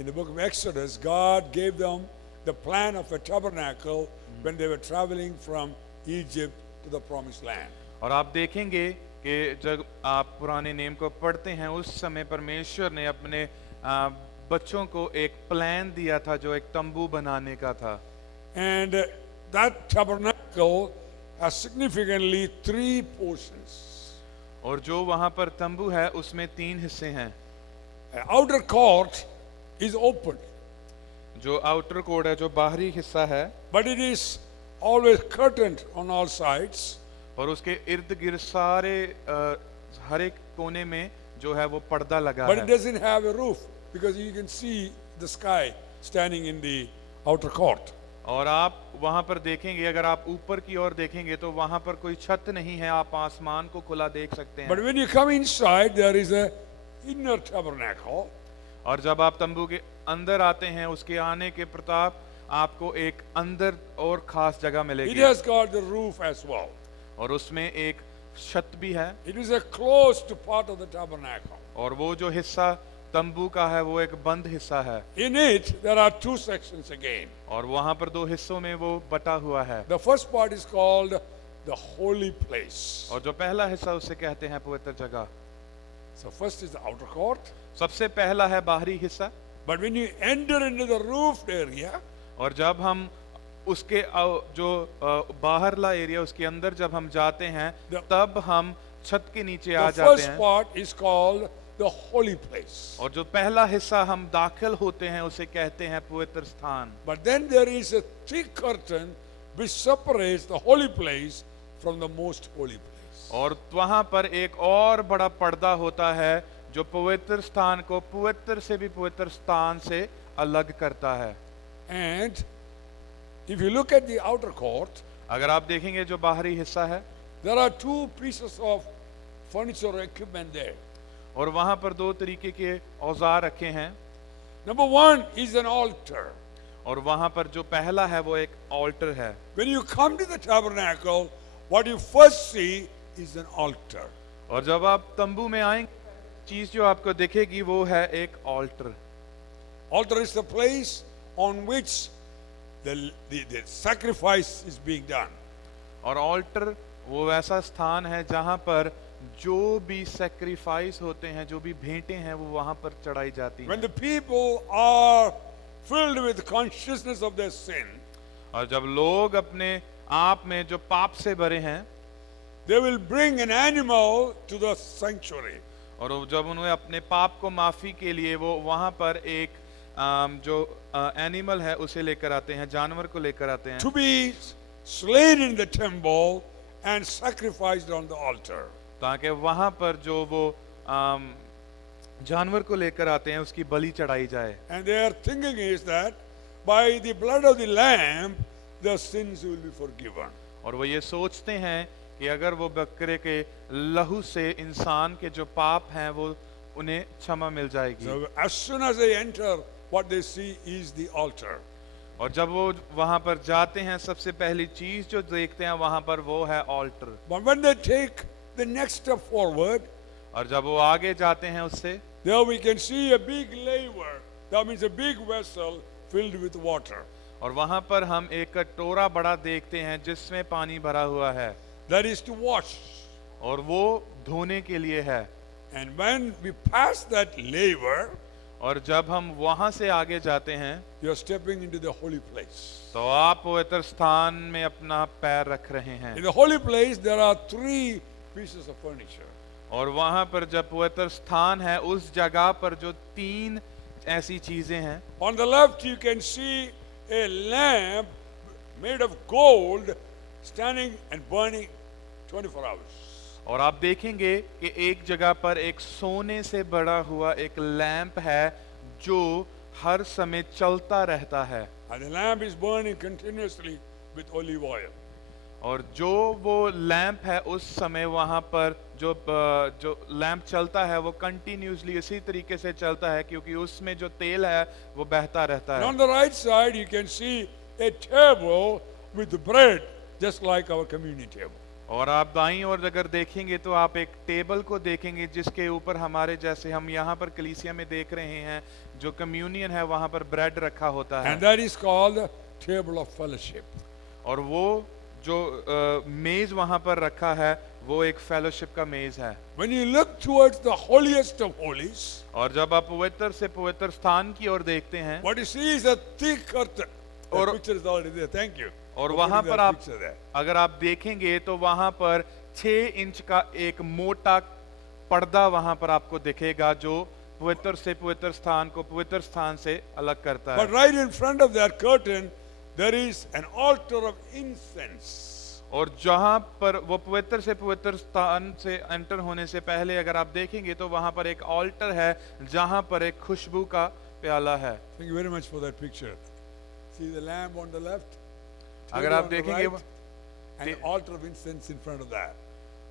In the book of Exodus, God gave them the plan of a tabernacle when they were traveling from Egypt to the promised land. और आप देखेंगे कि जब आप पुराने नियम को पढ़ते हैं उस समय परमेश्वर ने अपने बच्चों को एक प्लान दिया था जो एक तंबू बनाने का था। And that tabernacle has significantly three portions. और जो वहां पर तंबू है उसमें 3 हिस्से हैं। The outer court is open, जो आउटर कोर्ट है, जो बाहरी हिस्सा है, but it is always curtained on all sides. और उसके इर्द गिर्द सारे हर एक कोने में जो है वो पर्दा लगा But है। it doesn't have a roof because you can see the sky standing in the outer court. और आप वहां पर देखेंगे, अगर आप ऊपर की ओर देखेंगे तो वहां पर कोई छत नहीं है, आप आसमान को खुला देख सकते But हैं। when you come inside, there is a inner tabernacle, और जब आप तंबू के अंदर आते हैं उसके आने के प्रताप आपको एक अंदर और खास जगह it मिलेगी has got the roof as well. और उसमें एक छत भी है। It is a closed part of the tabernacle. और वो जो हिस्सा तंबू का है वो एक बंद हिस्सा है। In it, there are two sections again. और वहां पर 2 हिस्सों में वो बटा हुआ है। The first part is called the holy place. और जो पहला हिस्सा उसे कहते हैं पवित्र जगह। So first is the outer court. सबसे पहला है बाहरी हिस्सा। But when you enter into the roofed area, और जब हम उसके जो बाहरला एरिया उसके अंदर जब हम जाते हैं तब हम छत के नीचे आ the जाते first हैं। part is called the holy place. और जो पहला हिस्सा हम दाखिल होते हैं उसे कहते हैं पवित्र स्थान। But then there is a thick curtain which separates the holy place from the most holy place. और वहां पर एक और बड़ा पर्दा होता है जो पवित्र स्थान को पवित्र से भी पवित्र स्थान से अलग करता है। And if you look at the outer court, अगर आप देखेंगे जो बाहरी हिस्सा है, there are two pieces of furniture or equipment there. और वहां पर 2 तरीके के औजार रखे हैं। Number one is an altar. और वहां पर जो पहला है वो एक ऑल्टर है। When you come to the tabernacle, what you first see is an altar. और जब आप तंबू में आएंगे चीज जो आपको दिखेगी वो है एक alter. Altar is the place on which the sacrifice is being done. और ऑल्टर वो वैसा स्थान है जहां पर जो भी सैक्रिफाइस होते हैं, जो भी भेंटें हैं वो वहां पर चढ़ाई जाती When हैं। the people are filled with consciousness of their sin, और जब लोग अपने आप में जो पाप से भरे हैं, they will bring an animal to the sanctuary. और वो जब उन्हें अपने पाप को माफी के लिए वो वहां पर एक जो एनिमल है उसे लेकर आते हैं, जानवर को लेकर आते हैं, To be slain in the temple and sacrificed on the altar. ताकि वहां पर जो वो जानवर को लेकर आते हैं उसकी बलि चढ़ाई जाए। And their thinking is that by the blood of the lamb, their sins will be forgiven. और वो ये सोचते हैं कि अगर वो बकरे के लहू से इंसान के जो पाप हैं वो उन्हें क्षमा मिल जाएगी। So as soon as they enter, what they see is the altar. और जब वो वहां पर जाते हैं सबसे पहली चीज जो देखते हैं वहां पर वो है alter. But when they take the next step forward, और जब वो आगे जाते हैं उससे there we can see a big laver. That means a big vessel filled with water. और वहां पर हम एक कटोरा बड़ा देखते हैं जिसमें पानी भरा हुआ है That is to wash. और वो धोने के लिए है। And when we pass that laver, और जब हम वहां से आगे जाते हैं you are stepping into the holy place. तो आप पवित्र स्थान में अपना पैर रख रहे हैं। In the holy place, there are 3 pieces of furniture. और वहां पर जब पवित्र स्थान है उस जगह पर जो 3 ऐसी चीजें हैं, On the left, you can see a lamp made of gold standing and burning 24 hours. और आप देखेंगे कि एक जगह पर एक सोने से बड़ा हुआ एक लैंप है जो हर समय चलता रहता है। And the lamp is burning continuously with olive oil. और जो वो लैंप है उस समय वहां पर जो लैंप चलता है वो कंटिन्यूसली इसी तरीके से चलता है क्योंकि उसमें जो तेल है वो बहता रहता And है। on the right side, you can see a table with bread, just like our communion table. और आप दाईं ओर अगर देखेंगे तो आप एक टेबल को देखेंगे जिसके ऊपर हमारे जैसे हम यहाँ पर कलीसिया में देख रहे हैं जो कम्युनियन है वहां पर ब्रेड रखा होता है And that is called the table of fellowship. और वो जो मेज वहां पर रखा है वो एक फेलोशिप का मेज है। When you look towards the holiest of holies, और जब आप पवित्र से पवित्र स्थान की ओर देखते हैं what you see is a thick curtain. The और- picture is already there. Thank you. और for वहां putting पर that आप picture there. अगर आप देखेंगे तो वहां पर 6 इंच का एक मोटा पर्दा वहां पर आपको दिखेगा जो पवित्र से पवित्र स्थान को पवित्र स्थान से अलग करता But है। right in front of that curtain, there is an altar of incense. और जहां पर वो पवित्र से पवित्र स्थान से एंटर होने से पहले अगर आप देखेंगे तो वहां पर एक ऑल्टर है जहां पर एक खुशबू का प्याला है। Thank you very much for that picture. See the lamp on the left, अगर table आप on the देखेंगे right, and ते- altar of incense in front of that.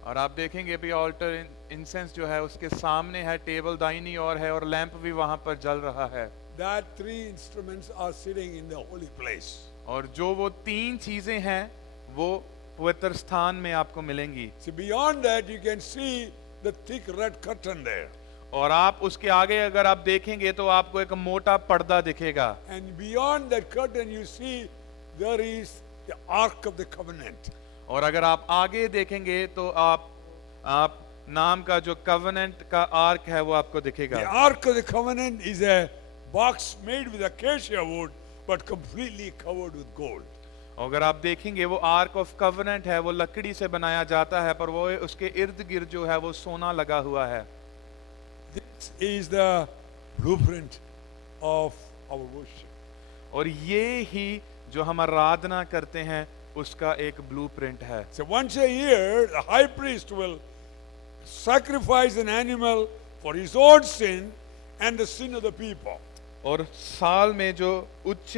और आप देखेंगे भी ऑल्टर इंसेंस जो है उसके सामने है, टेबल दाहिनी ओर है और लैंप भी वहां पर जल रहा है। That three instruments are sitting in the holy place. और जो वो 3 चीजें हैं वो पवित्र स्थान में आपको मिलेंगी। See, beyond that, you can see the thick red curtain there. और आप उसके आगे अगर आप देखेंगे तो आपको एक मोटा पर्दा दिखेगा। And beyond that curtain, you see there is the Ark of the Covenant. और अगर आप आगे देखेंगे तो आप नाम का जो कवेनेंट का आर्क है वो आपको दिखेगा। The Ark of the Covenant is a box made with acacia wood, but completely covered with gold. अगर आप देखेंगे वो आर्क ऑफ कवेनेंट है, वो लकड़ी से बनाया जाता है पर वो उसके इर्द गिर्द जो है वो सोना लगा हुआ है। This is the blueprint of our worship. और ये ही जो हम आराधना करते हैं उसका एक ब्लूप्रिंट है। So once a year, the high priest will sacrifice an animal for his own sin and the sin of the people. और साल में जो उच्च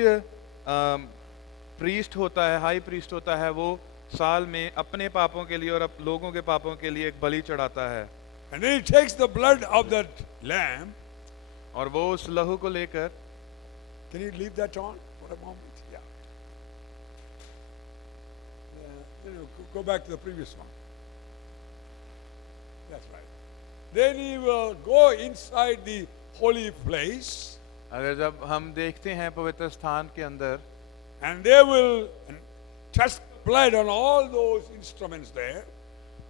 प्रीस्ट होता है, हाई प्रीस्ट होता है, वो साल में अपने पापों के लिए और लोगों के पापों के लिए एक बलि चढ़ाता है। And then he takes the blood of that lamb. और वो उस लहू को लेकर, Can you leave that on for a moment? Yeah. Go back to the previous one. That's right. Then he will go inside the holy place, अगर जब हम देखते हैं पवित्र स्थान के अंदर, and they will touch blood on all those instruments there,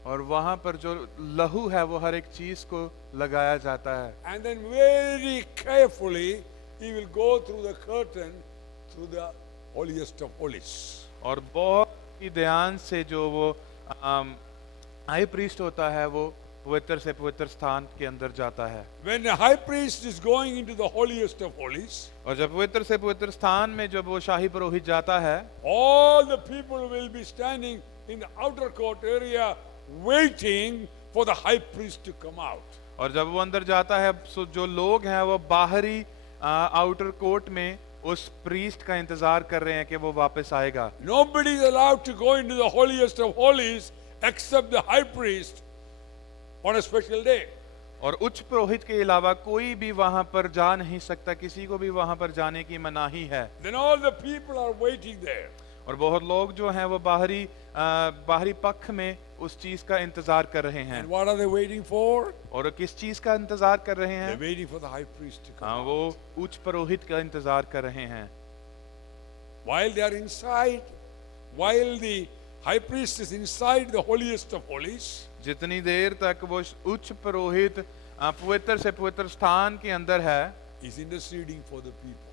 और वहां पर जो लहू है वो हर एक चीज को लगाया जाता है। and then very carefully he will go through the curtain through the holiest of holies. और बहुत ही ध्यान से जो वो हाई प्रीस्ट होता है वो पवित्र से पवित्र स्थान के अंदर जाता है। When the high priest is going into the holiest of holies, और जब पवित्र से पवित्र स्थान में जब वो शाही पुरोहित जाता है, all the people will be standing in the outer court area waiting for the high priest to come out. और जब वो अंदर जाता है सो जो लोग हैं वो बाहरी आउटर कोर्ट में उस प्रीस्ट का इंतजार कर रहे हैं कि वो वापस आएगा। Nobody is allowed to go into the holiest of holies except the high priest on a special day. और उच्च पुरोहित के अलावा कोई भी वहां पर जा नहीं सकता, किसी को भी वहां पर जाने की मनाही है। Then all the people are waiting there. और बहुत लोग जो हैं वो बाहरी पक्ष में उस चीज का इंतजार कर रहे हैं। And what are they waiting for? और किस चीज का इंतजार कर रहे They're हैं? waiting for the high priest to come हाँ, out. वो उच्च पुरोहित का इंतजार कर रहे हैं। While they are inside, while the high priest is inside the holiest of holies, जितनी देर तक वो उच्च पुरोहित पवित्र से पवित्र स्थान के अंदर है he's interceding for the people.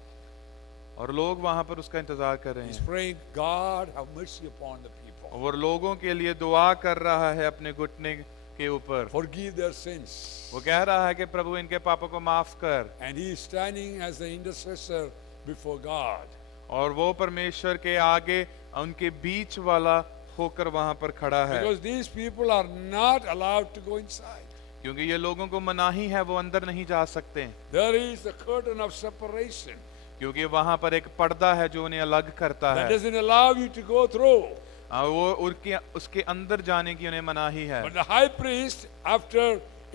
और लोग वहां पर उसका इंतजार कर रहे He's हैं, praying, God, have mercy upon the people. और लोगों के लिए दुआ कर रहा है अपने घुटने के ऊपर। Forgive their sins. वो कह रहा है कि प्रभु इनके पापों को माफ कर। And he is standing as the intercessor before God. और वो परमेश्वर के आगे उनके बीच वाला होकर वहां पर खड़ा है, Because these people are not allowed to go inside. क्योंकि ये लोगों को मनाही है, वो अंदर नहीं जा सकते, There is a curtain of separation क्योंकि वहां पर एक पर्दा है जो उन्हें अलग करता that है। doesn't allow you to go through. वो उसके अंदर जाने की उन्हें मनाही है। But the high priest, after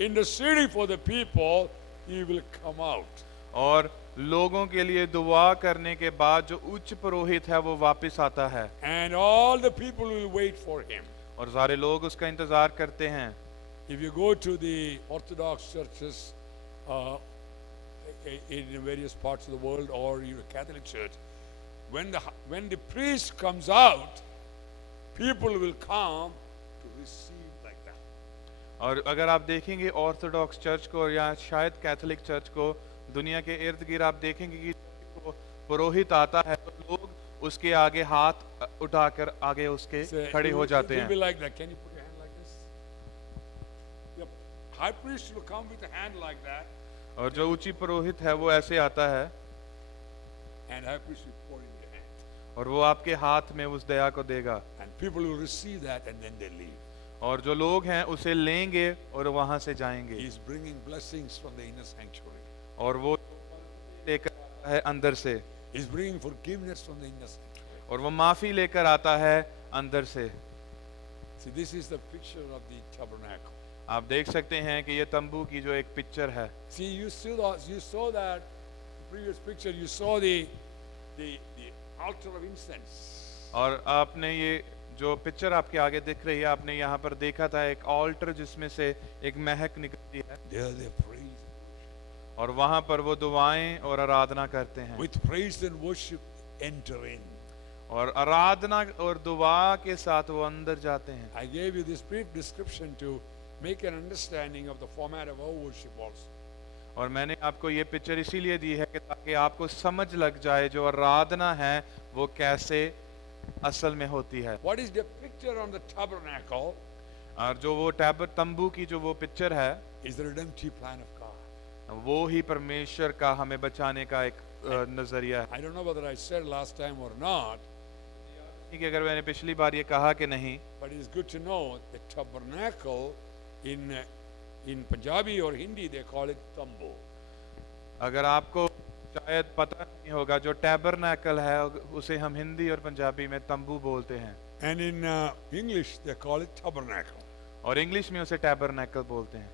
interceding for the people, he will come out. और लोगों के लिए दुआ करने के बाद जो उच्च पुरोहित है वो वापस आता है, And all the people will wait for him. और सारे लोग उसका इंतजार करते हैं। If you go to the Orthodox churches uh, in various parts of the world, or your Catholic church, when the priest comes out, people will come to receive like that. और अगर आप देखेंगे ऑर्थोडॉक्स चर्च को या शायद Catholic church को, दुनिया के इर्द गिर्द आप देखेंगे कि पुरोहित आता है तो लोग उसके आगे हाथ उठाकर आगे उसके So खड़े हो जाते it will be हैं। like that. Can you put your hand like this? The high priest will come with a hand like that, और जो ऊंची पुरोहित है वो ऐसे आता है and high priest will pour in your hand, और वो आपके हाथ में उस दया को देगा, and people will receive that, and then they leave. और जो लोग हैं उसे लेंगे और वहां से He जाएंगे, is bringing blessings from the inner sanctuary. और वो लेकर आता है अंदर से, He is bringing forgiveness from the inner sanctuary. और वो माफी लेकर आता है अंदर से। See, this is the picture of the tabernacle. आप देख सकते हैं कि ये तंबू की जो एक पिक्चर है। See, you saw that previous picture. You saw the altar of incense. और आपने ये जो पिक्चर आपके आगे दिख रही है, आपने यहाँ पर देखा था एक ऑल्टर जिसमें से एक महक निकलती है, There they praise. और वहां पर वो दुआएं और आराधना करते हैं, With praise and worship, enter in. और आराधना और दुआ के साथ वो अंदर जाते हैं। I gave you this brief description to make an understanding of the format of our worship also. और मैंने आपको ये पिक्चर इसीलिए दी है कि ताकि आपको समझ लग जाए जो आराधना है वो कैसे असल में होती है। What is the picture on the tabernacle और जो वो तंबू की जो वो पिक्चर है, is the redemptive plan of God. वो ही परमेश्वर का हमें बचाने का एक नजरिया है। I don't know whether I said last time or not, कि अगर मैंने पिछली बार ये कहा कि नहीं, but it is good to know the tabernacle in Punjabi or Hindi they call it tambu. अगर आपको शायद पता नहीं होगा, जो टैबरनैकल है उसे हम हिंदी और पंजाबी में तंबू बोलते हैं, And in English they call it tabernacle. और इंग्लिश में उसे टैबरनैकल बोलते हैं।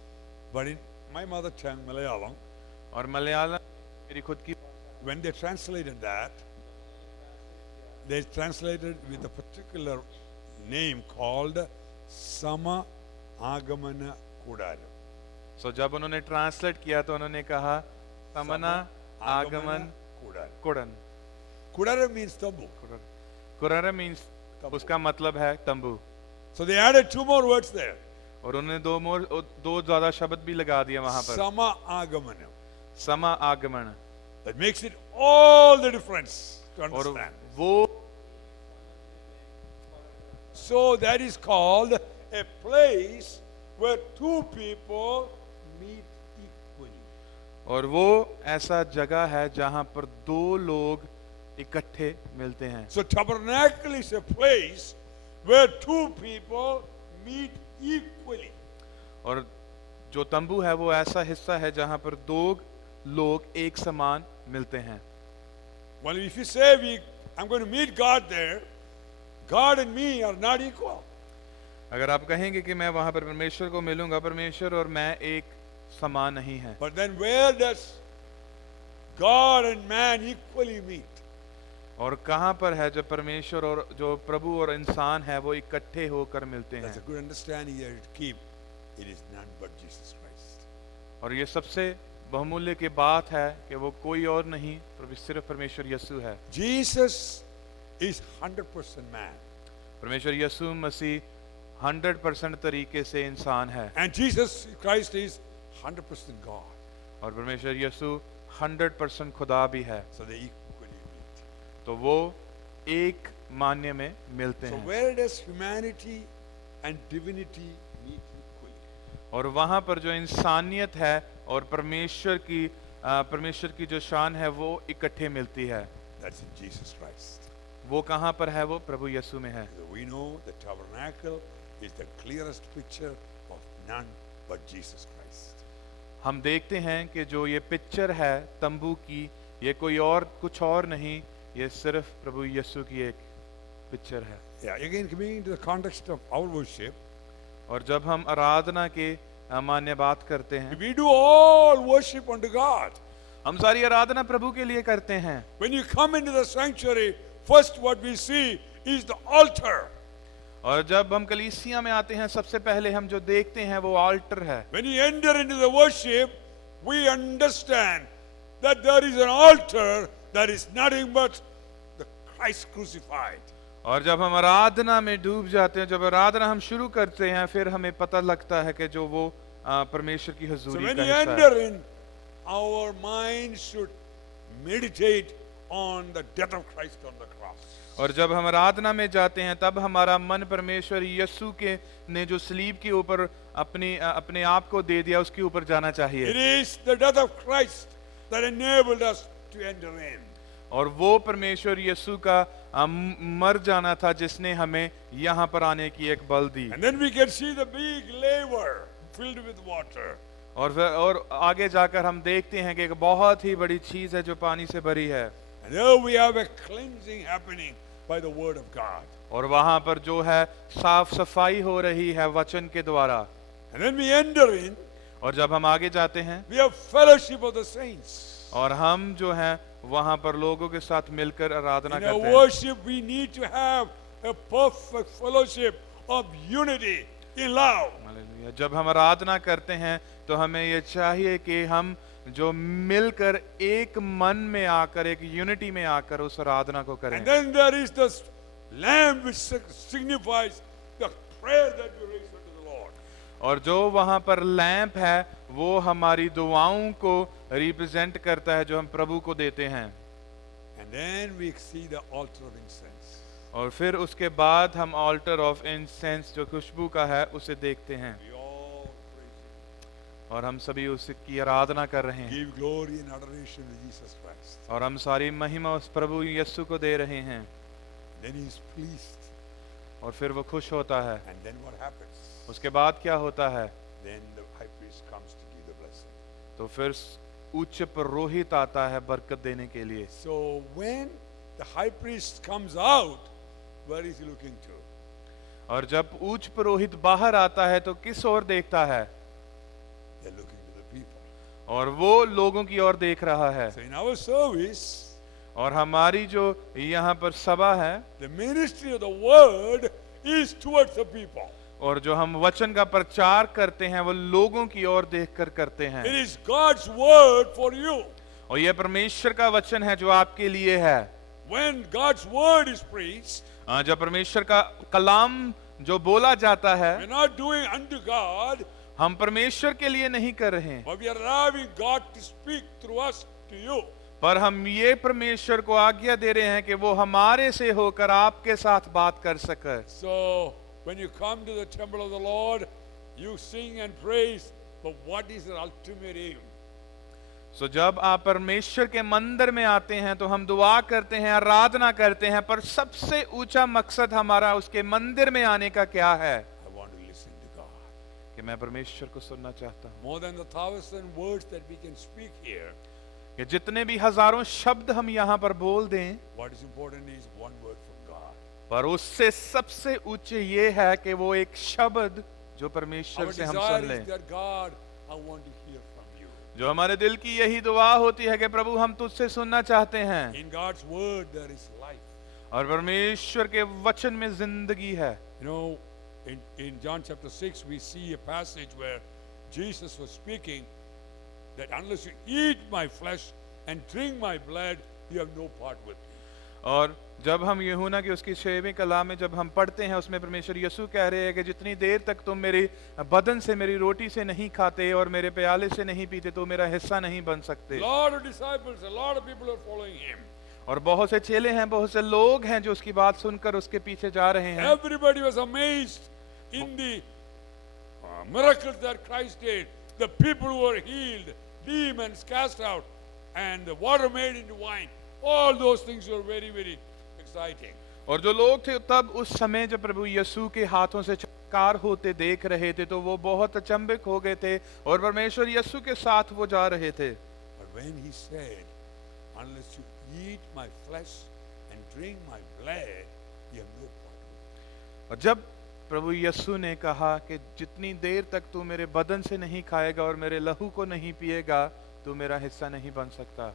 But in my mother tongue, Malayalam, और मलयालम मेरी खुद की, when they translated that, they translated with a particular name called Sama Agamana Kudara. सो जब उन्होंने ट्रांसलेट किया तो उन्होंने कहा समना आगमन Kudara. कुड़न। Kudara means tambu. कुरर मीन्स, उसका मतलब है तंबू। So they added two more words there. और उन्होंने दो ज्यादा शब्द भी लगा दिए वहां पर, Sama Agamana. समा आगमन। That makes it all the difference to और understand. वो So that is called a place where two people meet equally. और वो ऐसा जगह है जहां पर दो लोग इकट्ठे मिलते हैं। So tabernacle is a place where two people meet equally. और जो तंबू है वो ऐसा हिस्सा है जहां पर दो लोग एक समान मिलते हैं। Well, if you say I'm going to meet God there, God and me are not equal. अगर आप कहेंगे कि मैं वहां पर परमेश्वर को मिलूंगा, परमेश्वर और मैं एक समान नहीं है, But then where does God and man equally meet? और कहां पर है जब परमेश्वर और जो प्रभु और इंसान है वो इकट्ठे होकर मिलते That's a हैं। good understanding here to keep. It is none but Jesus Christ. और ये सबसे बहुमूल्य की बात है कि वो कोई और नहीं, सिर्फ परमेश्वर यीशु है। Jesus is 100% man. परमेश्वर यीशु मसीह 100% तरीके से इंसान है, And Jesus Christ is 100% God. और परमेश्वर यीशु 100% खुदा भी है। So they equally meet. तो वो एक मान्य में मिलते So हैं। where does humanity and divinity meet equally? और वहां पर जो इंसानियत है और परमेश्वर की जो शान है वो इकट्ठे मिलती है। That's in Jesus Christ. वो कहां पर है? वो प्रभु यीशु में है। So we know the tabernacle is the clearest picture of none but Jesus Christ. हम देखते हैं कि जो ये पिक्चर है तंबू की, ये कोई और कुछ और नहीं, ये सिर्फ प्रभु यीशु की एक पिक्चर है। Yeah, again coming into the context of our worship, और जब हम आराधना के मान्य बात करते हैं, we do all worship unto God. हम सारी आराधना प्रभु के लिए करते हैं। When you come into the sanctuary, first what we see is the altar. और जब हम कलीसिया में आते हैं सबसे पहले हम जो देखते हैं वो ऑल्टर है। When you enter into the worship, we understand that there is an altar that is nothing but the Christ crucified. और जब हम आराधना में डूब जाते हैं, जब आराधना हम शुरू करते हैं, फिर हमें पता लगता है कि जो वो परमेश्वर की So हुजूरी when का you हिस्सा है। enter in, our mind should meditate on the death of Christ on the cross. और जब हम आराधना में जाते हैं तब हमारा मन परमेश्वर यीशु के ने जो सलीब के ऊपर अपने आप को दे दिया उसके ऊपर जाना It चाहिए। is the death of Christ that enabled us to enter in. और वो परमेश्वर यीशु का मर जाना था जिसने हमें यहाँ पर आने की एक बल दी। And then we can see the big laver filled with water. और आगे जाकर हम देखते हैं कि एक बहुत ही बड़ी चीज है जो पानी से भरी है। And there we have a cleansing happening by the word of God. और वहां पर जो है साफ सफाई हो रही है वचन के द्वारा। And then we enter in, और जब हम आगे जाते हैं we have fellowship of the saints. और हम जो है वहां पर लोगों के साथ मिलकर आराधना In our करते हैं। worship, we need to have a perfect fellowship of unity in love. Hallelujah. जब हम आराधना करते हैं तो हमें ये चाहिए कि हम जो मिलकर एक मन में आकर एक यूनिटी में आकर उस आराधना को करें। And then there is this lamb which signifies the prayer that we raise unto the Lord. और जो वहां पर लैंप है वो हमारी दुआओं को रिप्रेजेंट करता है जो हम प्रभु को देते हैं। And then we see the altar of incense. और फिर उसके बाद हम ऑल्टर ऑफ इंसेंस जो खुशबू का है उसे देखते हैं We all praise Him. और हम सभी उसकी आराधना कर रहे हैं Give glory and adoration to Jesus Christ. और हम सारी महिमा उस प्रभु यीशु को दे रहे हैं। Then He is pleased. और फिर वो खुश होता है। And then what happens? उसके बाद क्या होता है? Then the high priest comes to give the blessing. तो फिर उच्च पुरोहित आता है बरकत देने के लिए। So when the high priest comes out, where is he looking to? और जब उच्च पुरोहित बाहर आता है तो किस ओर देखता है? They're looking to the people. और वो लोगों की ओर देख रहा है। So in our service, और हमारी जो यहाँ पर सभा है the ministry of the word is towards the people. और जो हम वचन का प्रचार करते हैं वो लोगों की ओर देखकर करते हैं। It is God's word for you. और यह परमेश्वर का वचन है जो आपके लिए है। When God's word is preached, जब परमेश्वर का कलाम जो बोला जाता है we're not doing unto God, हम परमेश्वर के लिए नहीं कर रहे हैं, but we are allowing God to speak through us to you. पर हम ये परमेश्वर को आज्ञा दे रहे हैं कि वो हमारे से होकर आपके साथ बात कर सके। So when you come to the temple of the Lord, you sing and praise, but what is the ultimate aim? सो जब आप परमेश्वर के मंदिर में आते हैं तो हम दुआ करते हैं, आराधना करते हैं, पर सबसे ऊंचा मकसद हमारा उसके मंदिर में आने का क्या है? I want to listen to God. कि मैं परमेश्वर को सुनना चाहता हूँ। More than the 1,000 words that we can speak here, कि जितने भी हजारों शब्द हम यहाँ पर बोल दें, what is important is one word from God. पर उससे सबसे उच्च ये है कि वो एक शब्द जो परमेश्वर Our से हम desire सुन is लें। that God, I want to hear from you. जो हमारे दिल की यही दुआ होती है कि प्रभु हम तुझसे सुनना चाहते हैं। In God's word there is life. और परमेश्वर के वचन में जिंदगी है। You know, in John chapter 6 we see a passage where Jesus was speaking that unless you eat my flesh and drink my blood, you have no part with me. और जब हम यूहन्ना की उसकी 6वीं कलाम में जब हम पढ़ते हैं उसमें परमेश्वर यीशु कह रहे हैं कि जितनी देर तक तुम मेरी बदन से मेरी रोटी से नहीं खाते और मेरे प्याले से नहीं पीते तो मेरा हिस्सा नहीं बन सकते। A lot of disciples, a lot of people are following him. और बहुत से चेले हैं, बहुत से लोग हैं जो उसकी बात सुनकर उसके पीछे जा रहे हैं। Everybody was amazed in the miracles that Christ did. The people who were healed, demons cast out, and the water made into wine. All those things were very, very exciting. और जो लोग थे तब उस समय जब प्रभु यीशु के हाथों से चमत्कार होते देख रहे थे तो वो बहुत अचंभित हो गए थे और परमेश्वर यीशु के साथ वो जा रहे थे। But when he said, unless you eat my flesh and drink my blood, you have no part with me. और जब प्रभु यीशु ने कहा कि जितनी देर तक तू मेरे बदन से नहीं खाएगा और मेरे लहू को नहीं पिएगा तू मेरा हिस्सा नहीं बन सकता।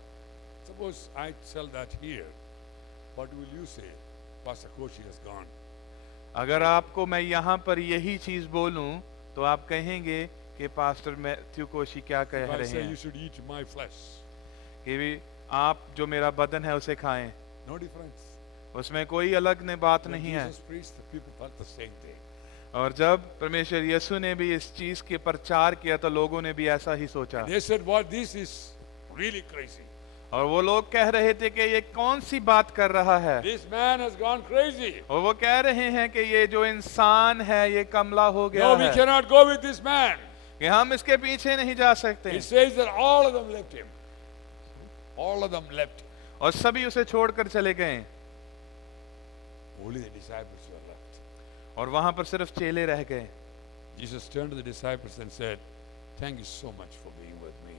Suppose I tell that here, what will you say? Pastor Koshi has gone. अगर आपको मैं यहाँ पर यही चीज बोलूं तो आप कहेंगे कि पास्टर मैथ्यू कोशी क्या कह If I रहे say you हैं should eat my flesh, कि भी आप जो मेरा बदन है उसे खाएं, no difference. उसमें कोई अलग ने बात When नहीं है। Jesus preached, the people felt the same thing. और जब परमेश्वर यीशु ने भी इस चीज के प्रचार किया तो लोगों ने भी ऐसा ही सोचा, They said, "What this is really crazy. और वो लोग कह रहे थे कि ये कौन सी बात कर रहा है। This man has gone crazy. और वो कह रहे हैं कि ये जो इंसान है ये कमला हो गया No, we है, cannot go with this man." कि हम इसके पीछे नहीं जा सकते। He says that all of them left him. All of them left him. और सभी उसे छोड़कर चले गए Only the disciples were left. और वहां पर सिर्फ चेले रह गए। Jesus turned to the disciples and said, "Thank you so much for being with me.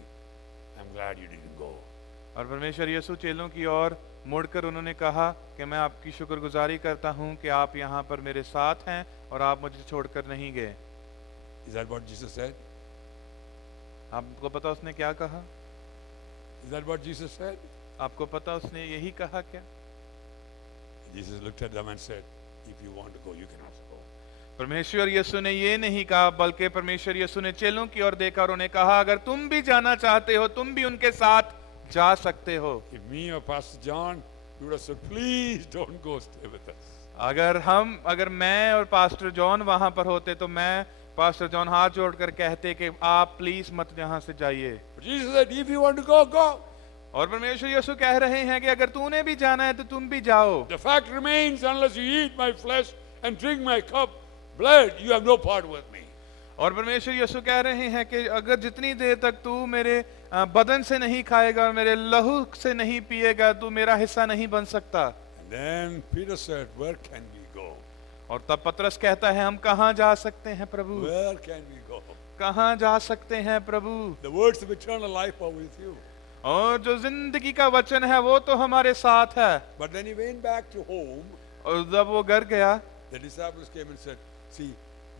I'm glad you didn't go." और परमेश्वर यीशु चेलों की ओर मुड़कर उन्होंने कहा कि मैं आपकी शुक्रगुजारी करता हूं कि आप यहाँ पर मेरे साथ हैं और आप मुझे छोड़कर नहीं गए। Is that what Jesus said? आपको पता उसने क्या कहा? Is that what Jesus said? आपको पता उसने यही कहा क्या? Jesus looked at them and said, "If you want to go, you can also go." परमेश्वर यीशु ने ये नहीं कहा, बल्कि परमेश्वर यीशु ने चेलों की ओर देखा और उन्हें कहा, अगर तुम भी जाना चाहते हो तुम भी उनके साथ जा सकते हो। If me or Pastor John, we would have said, "Please don't go, stay with us." अगर मैं और पास्टर जॉन वहां पर होते तो मैं पास्टर जॉन हाथ जोड़कर कहते कि आप प्लीज मत यहाँ से जाइए। But Jesus said, "If you want to go, go." और परमेश्वर यीशु कह रहे हैं कि अगर तूने भी जाना है तो तुम भी जाओ। The fact remains, unless you eat my flesh and drink my cup, blood, you have no part with me. और परमेश्वर यीशु कह रहे हैं कि अगर जितनी देर तक तू मेरे बदन से नहीं खाएगा और मेरे लहू से नहीं पिएगा तू मेरा हिस्सा नहीं बन सकता। And then Peter said, "Where can we go? और तब पतरस कहता है, हम कहाँ जा सकते हैं प्रभु? Where can we go? कहाँ जा सकते हैं प्रभु? The words of eternal life are with you." और जो जिंदगी का वचन है वो तो हमारे साथ है। But when he went back to home, और जब वो घर गया the disciples came and said, "See,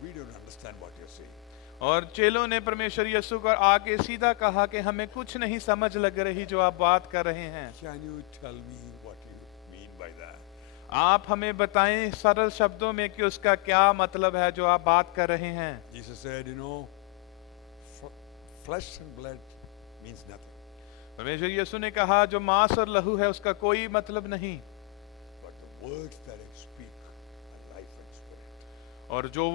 we don't understand what you're saying." और चेलों ने परमेश्वर यीशु को आके सीधा कहा कि हमें कुछ नहीं समझ लग रही जो आप बात कर रहे हैं। Can you tell me what you mean by that? आप हमें बताएं सरल शब्दों में कि उसका क्या मतलब है जो आप बात कर रहे हैं। Jesus said, flesh and blood means nothing. परमेश्वर यीशु ने कहा जो मांस और लहू है उसका कोई मतलब नहीं, But the words that I speak are life and spirit. और जो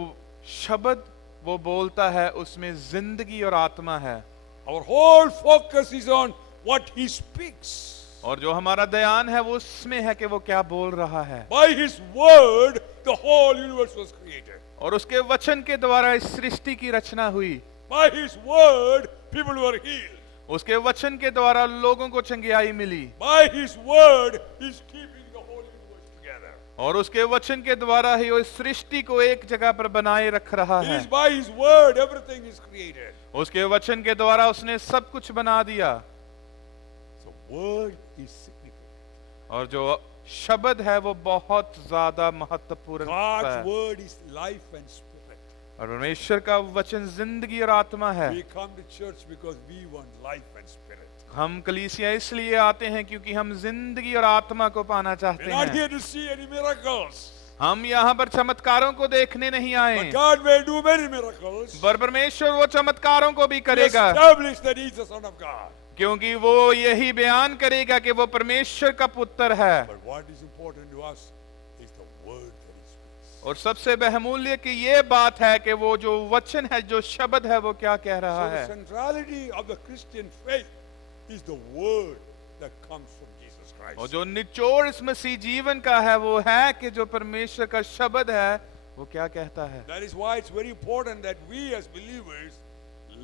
शब्द वो बोलता है उसमें जिंदगी और आत्मा है। Our whole focus is on what he speaks. और जो हमारा ध्यान है वो उसमें है कि वो क्या बोल रहा है। By his word, the whole universe was created. और उसके वचन के द्वारा इस सृष्टि की रचना हुई। By his word, people were healed. उसके वचन के द्वारा लोगों को चंगियाई मिली। By his word, he's keeping the whole universe together. और उसके वचन के द्वारा ही वो इस सृष्टि को एक जगह पर बनाए रख रहा It है। is by his word everything is created. उसके वचन के द्वारा उसने सब कुछ बना दिया। So word is significant. और जो शब्द है वो बहुत ज्यादा महत्वपूर्ण God's है। word is life and spirit. और परमेश्वर का वचन जिंदगी और आत्मा है। We come to church because we want life and spirit. हम कलीसिया इसलिए आते हैं क्योंकि हम जिंदगी और आत्मा को पाना चाहते We're not हैं। here to see any miracles. हम यहाँ पर चमत्कारों को देखने नहीं आए, But God may do many miracles. पर परमेश्वर वो चमत्कारों को भी To करेगा establish that He is the Son of God. क्योंकि वो यही बयान करेगा कि वो परमेश्वर का पुत्र है। But what is important to us is the word that He speaks. और सबसे बहुमूल्य की ये बात है कि वो जो वचन है जो शब्द है वो क्या कह रहा So the है। centrality of the Christian faith is the word that comes from Jesus और Christ. जो निचोड़ इस मसीह जीवन का है वो है कि जो परमेश्वर का शब्द है वो क्या कहता है। That is why it's very important that we as believers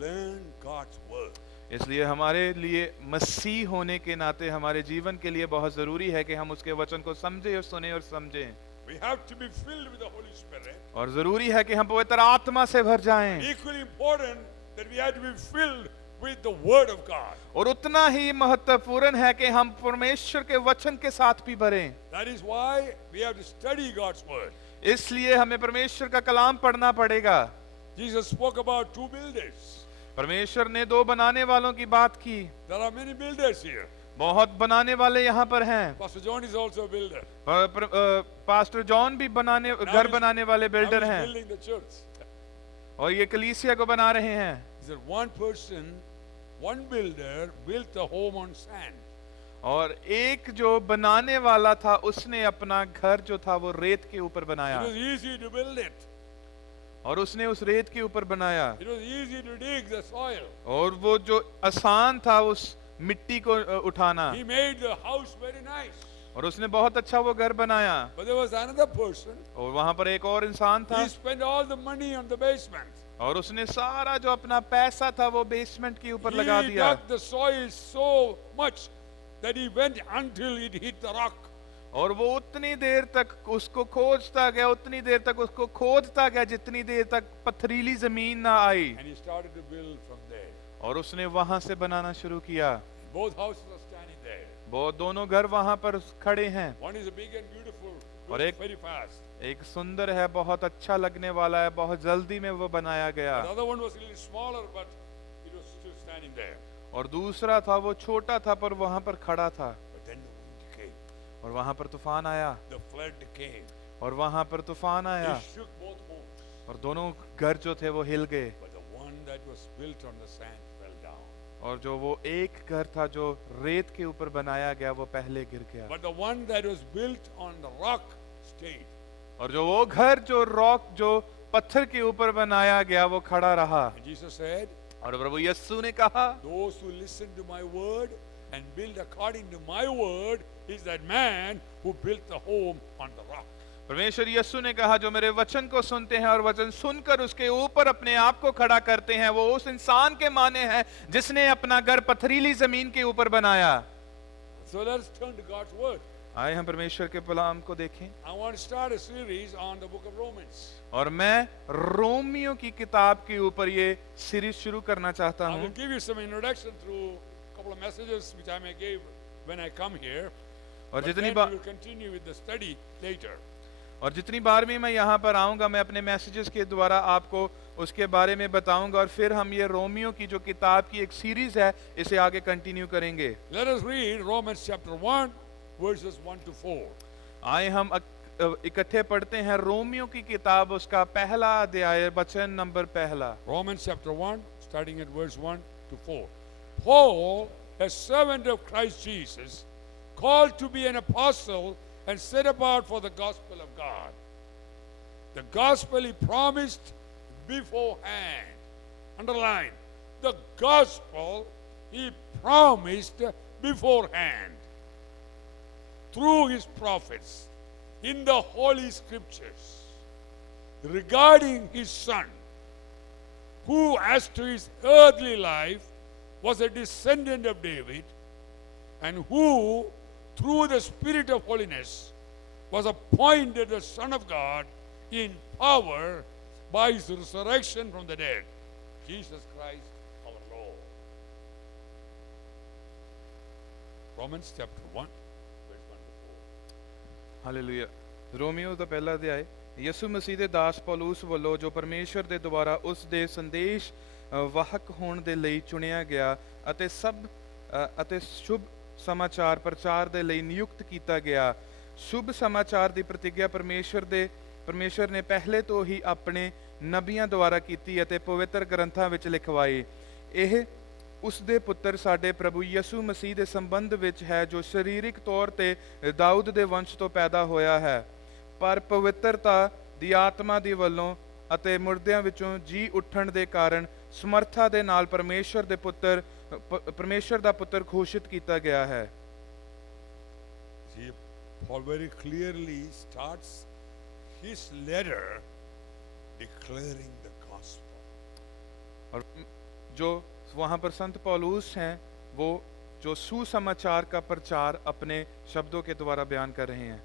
learn God's word. इसलिए हमारे लिए मसीह होने के नाते हमारे जीवन के लिए बहुत जरूरी है कि हम उसके वचन को समझें और सुने और समझें। We have to be filled with the Holy Spirit. और जरूरी है कि हम पवित्र आत्मा से भर जाएं। Equally important that we have to be filled with the word of God. और उतना ही महत्वपूर्ण है कि हम परमेश्वर के वचन के साथ भी भरें। That is why we have to study God's word. इसलिए हमें परमेश्वर का कलाम पढ़ना पड़ेगा। Jesus spoke about two builders. परमेश्वर ने दो बनाने वालों की बात की। There are many builders here. बहुत बनाने वाले यहाँ पर हैं। Pastor John is also a builder. Pastor John भी घर he's- बनाने वाले Now बिल्डर he's हैं building the church. और ये कलीसिया को बना रहे हैं। He said one person, one builder built a home on sand. और एक जो बनाने वाला था उसने अपना घर जो था वो रेत के ऊपर It बनाया was easy to build it. और उसने उस रेत के ऊपर बनाया It was easy to dig the soil. और वो जो आसान था उस मिट्टी को उठाना He made the house very nice. और उसने बहुत अच्छा वो घर बनाया। But there was another person. और वहां पर एक और इंसान था He spent all the money on the basement. और उसने सारा जो अपना पैसा था वो बेसमेंट के ऊपर लगा He दिया dug the soil so much that he went until it hit the rock. और वो उतनी देर तक उसको खोजता गया उतनी देर तक उसको खोदता गया जितनी देर तक पथरीली जमीन ना आई And he started to build from there. और उसने वहां से बनाना शुरू किया। Both houses are standing there. वो दोनों घर वहां पर खड़े हैं। One is a big and beautiful, और built एक- very fast. एक सुंदर है, बहुत अच्छा लगने वाला है, बहुत जल्दी में वो बनाया गया। The other one was a little smaller, but it was still standing there. और दूसरा था वो छोटा था पर वहां पर खड़ा था। But then the wind came, और वहां पर तूफान आया the flood came. और वहां पर तूफान आया It shook both homes. और दोनों घर जो थे वो हिल गए But the one that was built on the sand fell down. और जो वो एक घर था जो रेत के ऊपर बनाया गया वो पहले गिर गया But the one that was built on the rock stayed. और जो वो घर जो रॉक जो पत्थर के ऊपर बनाया गया वो खड़ा रहा। And Jesus said, और प्रभु यीशु ने कहा those who listen to my word and build according to my word is that man who built the home on the rock. परमेश्वर यीशु ने कहा जो मेरे वचन को सुनते हैं और वचन सुनकर उसके ऊपर अपने आप को खड़ा करते हैं वो उस इंसान के माने हैं जिसने अपना घर पथरीली जमीन के ऊपर बनाया। So let's turn to God's word. आए हम परमेश्वर के कलाम को देखें I want to start a series on the book of Romans. और मैं रोमियो की किताब के ऊपर ये सीरीज शुरू करना चाहता I हूँ will give you some introduction through a couple of messages which I may give when I come here. और But जितनी then bar we will continue with the study later. और जितनी बार भी मैं यहाँ पर आऊँगा मैं अपने मैसेजेस के द्वारा आपको उसके बारे में बताऊंगा और फिर हम ये रोमियो की जो किताब की एक सीरीज है इसे आगे कंटिन्यू करेंगे। Let us read Romans chapter 1 verses 1 to 4. आए हम इकट्ठे पढ़ते हैं रोमियो की किताब उसका पहला अध्याय वचन नंबर पहला। Romans chapter 1 starting at verse 1 to 4. Paul, a servant of Christ Jesus, called to be an apostle and set apart for the gospel of God. The gospel he promised beforehand. Underline, the gospel he promised beforehand through his prophets in the holy scriptures regarding his son, who as to his earthly life was a descendant of David, and who through the Spirit of holiness was appointed the Son of God in power by his resurrection from the dead, Jesus Christ our Lord. Romans chapter 1 verse 1 to 4. Hallelujah. Romeo ਦਾ ਪਹਿਲਾ ਅਧਿਆਇ। ਯਿਸੂ ਮਸੀਹ ਦੇ ਦਾਸ ਪੌਲੁਸ ਵੱਲੋਂ ਜੋ ਪਰਮੇਸ਼ਰ ਦੇ ਦੁਆਰਾ ਉਸ ਦੇ ਸੰਦੇਸ਼ ਵਾਹਕ ਹੋਣ ਦੇ ਲਈ ਚੁਣਿਆ ਗਿਆ ਅਤੇ ਸ਼ੁਭ ਸਮਾਚਾਰ ਪ੍ਰਚਾਰ ਦੇ ਲਈ ਨਿਯੁਕਤ ਕੀਤਾ ਗਿਆ। ਸ਼ੁਭ ਸਮਾਚਾਰ ਦੀ ਪ੍ਰਤੀਗਿਆ ਪਰਮੇਸ਼ਰ ਨੇ ਪਹਿਲੇ ਤੋਂ ਹੀ ਆਪਣੇ ਨਬੀਆਂ ਦੁਆਰਾ ਕੀਤੀ ਅਤੇ ਪਵਿੱਤਰ ਗ੍ਰੰਥਾਂ ਵਿੱਚ ਲਿਖਵਾਈ। ਇਹ ਉਸ ਦੇ ਪੁੱਤਰ ਸਾਡੇ ਪ੍ਰਭੂ ਯਿਸੂ ਮਸੀਹ ਦੇ ਸੰਬੰਧ ਵਿੱਚ ਹੈ ਜੋ ਸਰੀਰਕ ਤੌਰ ਤੇ ਦਾਊਦ ਦੇ ਵੰਸ਼ ਤੋਂ ਪੈਦਾ ਹੋਇਆ ਹੈ, ਪਰ ਪਵਿੱਤਰਤਾ ਦੀ ਆਤਮਾ ਦੀ ਵੱਲੋਂ ਅਤੇ ਮੁਰਦਿਆਂ ਵਿੱਚੋਂ ਜੀ ਉੱਠਣ ਦੇ ਕਾਰਨ ਸਮਰਥਾ ਦੇ ਨਾਲ ਪਰਮੇਸ਼ਰ ਦਾ ਪੁੱਤਰ ਘੋਸ਼ਿਤ ਕੀਤਾ ਗਿਆ ਹੈ। See, Paul very clearly starts his letter declaring the gospel. और जो वहाँ पर संत पौलुस हैं वो जो सुसमाचार का प्रचार अपने शब्दों के द्वारा बयान कर रहे हैं।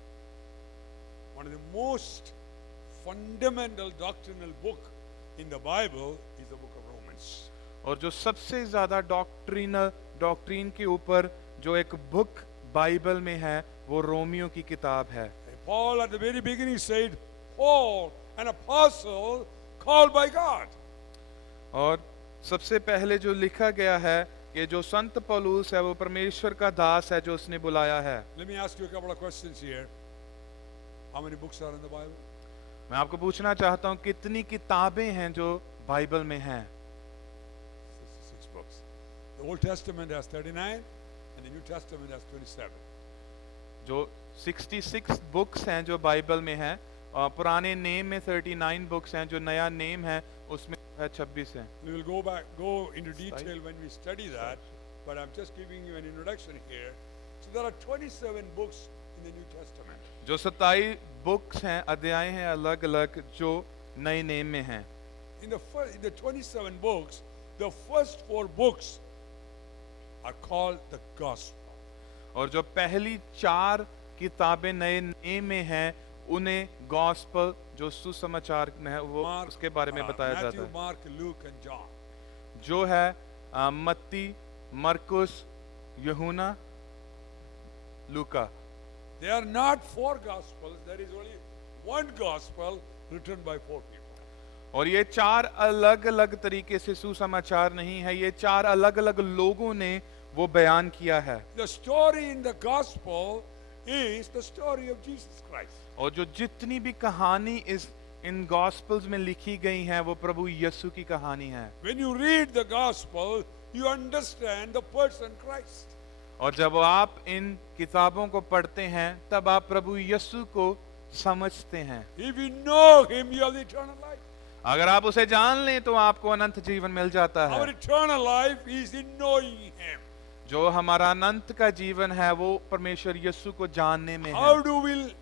One of the most fundamental doctrinal book in the Bible is the book of Romans. और जो सबसे ज्यादा डॉक्ट्रीन के ऊपर जो एक बुक बाइबल में है वो रोमियो की किताब है। And Paul at the very beginning said, Paul, an apostle called by God. और सबसे पहले जो लिखा गया है कि जो संत पौलुस है वो परमेश्वर का दास है जो उसने बुलाया है। Let me ask you a couple of questions here. How many books are in the Bible? मैं आपको पूछना चाहता हूँ कितनी किताबें हैं जो बाइबल में हैं। 66 books. The Old Testament has 39 and the New Testament has 27. जो 66 बुक्स हैं जो बाइबल में हैं, और पुराने नेम में 39 बुक्स हैं, जो नया नेम है उसमें है 26 हैं। We will go into detail when we study that, but I'm just giving you an introduction here. So there are 27 books in the New Testament. जो 27 बुक्स हैं, अध्याय हैं अलग अलग जो नए नेम में हैं। In the 27 books, the first 4 books are called the Gospel. और जो पहली 4 किताबें नए नेम में हैं उन्हें गॉस्पल जो सुसमाचार है वो उसके बारे में बताया जाता Matthew, है, Mark, Luke, and John. जो है मत्ती, मरकुस, यूहन्ना, लूका। They are not 4 Gospels. There is only one Gospel written by 4 people. और ये 4 अलग अलग तरीके से सुसमाचार नहीं है, ये 4 अलग अलग लोगों ने वो बयान किया है। The story in the Gospel is the story of Jesus Christ. और जो जितनी भी कहानी इन गॉस्पल्स में लिखी गई हैं वो प्रभु यीशु की कहानी है। When you read the Gospel, you understand the person Christ. और जब आप इन किताबों को पढ़ते हैं तब आप प्रभु यीशु को समझते हैं। If you know Him, you have the eternal life. अगर आप उसे जान लें तो आपको अनंत जीवन मिल जाता Our है। eternal life is in knowing Him. जो हमारा अनंत का जीवन है वो परमेश्वर यीशु को जानने में How है। do we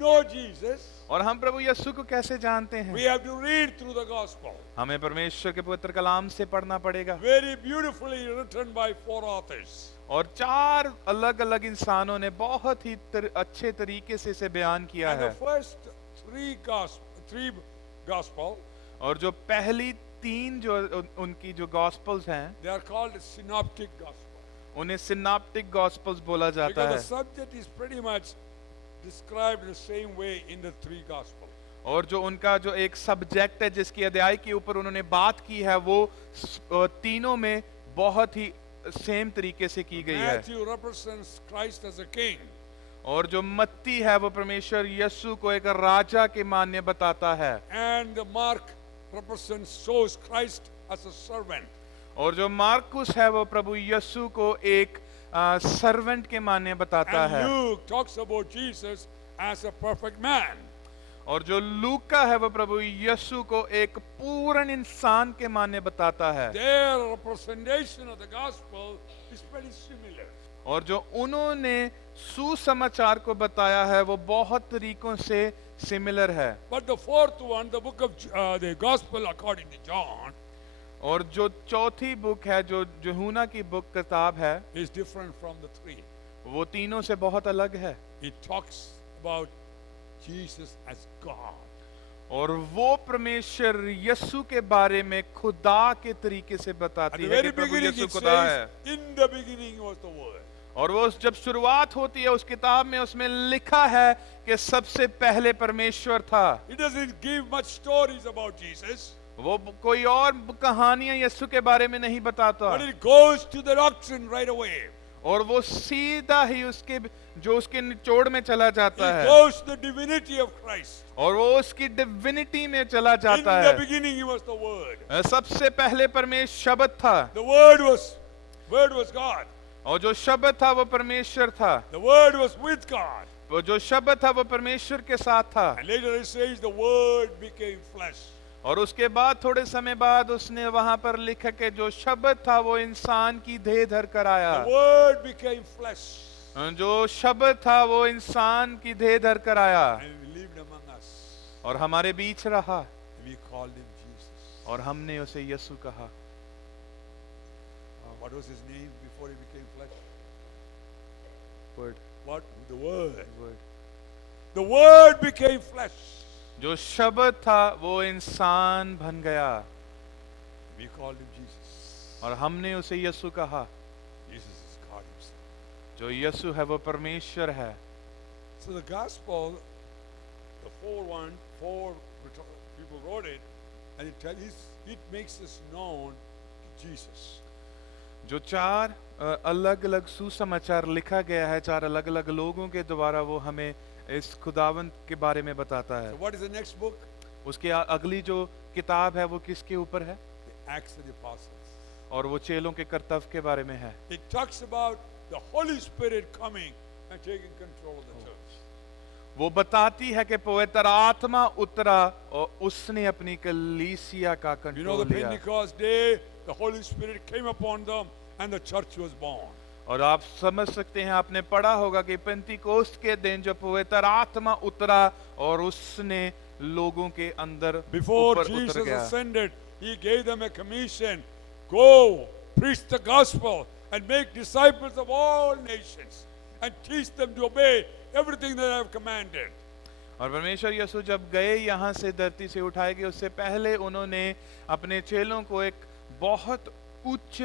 know Jesus? और हम प्रभु यीशु को कैसे जानते हैं? We have to read through the Gospel. हमें परमेश्वर के पवित्र कलाम से पढ़ना पड़ेगा। Very beautifully written by 4 authors. और 4 अलग अलग इंसानों ने बहुत ही अच्छे तरीके से इसे बयान किया And है। the first 3 gospel, और जो पहली 3 जो उनकी जो गॉस्पल्स हैं they are called synoptic gospel. उन्हें सिनाप्टिक गॉस्पल्स बोला जाता Because है। the subject is pretty much described the same way in the 3 gospel. और जो उनका जो एक सब्जेक्ट है जिसकी अध्याय के ऊपर उन्होंने बात की है वो तीनों में बहुत ही सेम तरीके से की गई है। Matthew represents Christ as a king. और जो मत्ती है वो परमेश्वर यीशु को एक राजा के मान्य बताता है। And Mark shows Christ as a servant. और जो मार्कुस है वो प्रभु यीशु को एक सर्वेंट के मान्य बताता And है। Luke talks about Jesus as a perfect man. और जो लूका है वो प्रभु यीशु को एक पूर्ण इंसान के मान्य बताता है। Their representation of the gospel is pretty similar. और जो उन्होंने सुसमाचार को बताया है वो बहुत तरीकों से सिमिलर है। But the fourth one, the book of the gospel according to John, और जो चौथी बुक है जो यूहन्ना की बुक किताब है is different from the 3. वो तीनों से बहुत अलग है। It talks about Jesus as God. और वो परमेश्वर यीशु के बारे में खुदा के तरीके से At बताती the है very कि प्रभु beginning यीशु it खुदा है। says, in the beginning was the word. और वो जब शुरुआत होती है उस किताब में उसमें लिखा है कि सबसे पहले परमेश्वर था। It doesn't give much stories about Jesus, वो कोई और कहानियां यीशु के बारे में नहीं बताता, but it goes to the doctrine right away. और वो सीधा ही उसके जो उसके निचोड़ में चला जाता It है, goes to the divinity of Christ. और वो उसकी डिविनिटी में चला In जाता the है। beginning he was the word. सबसे पहले परमेश्वर शब्द था, The word was God. और जो शब्द था वो परमेश्वर था। The word was with God. वो जो शब्द था वो परमेश्वर के साथ था। And later it says the word became flesh. और उसके बाद थोड़े समय बाद उसने वहां पर लिखा कि जो शब्द था वो इंसान की देह धर कर आया। The word became flesh. जो शब्द था वो इंसान की देह धर कर आया And he lived among us. और हमारे बीच रहा, And we called him Jesus. और हमने उसे यीशु कहा। What was his name before he became flesh? Word, What? The word. word. The word became flesh. जो शब्द था वो इंसान बन गया, We called him Jesus. और हमने उसे यीशु कहा। Jesus is God himself. जो यीशु है वो परमेश्वर है। So the gospel, the four people wrote it, and it makes us known to Jesus. जो चार अलग अलग सुसमाचार लिखा गया है, चार अलग अलग लोगों के द्वारा, वो हमें इस खुदावंत के बारे में बताता है। So what is the next book? उसके अगली जो किताब है वो किसके ऊपर है? The Acts of the Apostles. और वो चेलों के कर्तव्य के बारे में है। It talks about the Holy Spirit coming and taking control of the church. वो बताती है कि पवित्र आत्मा उतरा और उसने अपनी कलीसिया का You know, the कंट्रोल लिया। Pentecost day, the Holy Spirit came upon them and the church was born. और आप समझ सकते हैं, आपने पढ़ा होगा कि पेंतिकोस्त के दिन जो पवित्र आत्मा उतरा और उसने लोगों के अंदर Before ऊपर Jesus उतर गया। ascended, he gave them a commission. Go, preach the gospel and make disciples of all nations and teach them to obey everything that I have commanded. और परमेश्वर यीशु जब गए यहाँ से, धरती से उठाए गए, उससे पहले उन्होंने अपने चेलों को एक बहुत उच्च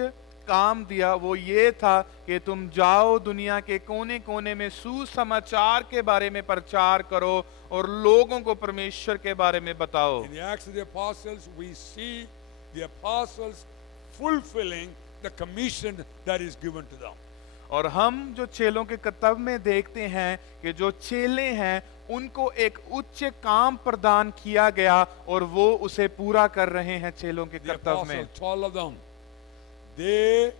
काम दिया। वो ये था कि तुम जाओ, दुनिया के कोने कोने में सुसमाचार के बारे में प्रचार करो और लोगों को परमेश्वर के बारे में बताओ। In the Acts of the Apostles, we see the apostles fulfilling the commission that is given to them. और हम जो चेलों के कर्तव्य में देखते हैं कि जो चेले हैं उनको एक उच्च काम प्रदान किया गया और वो उसे पूरा कर रहे हैं चेलों के The कर्तव्य में। apostles, 12 of them, they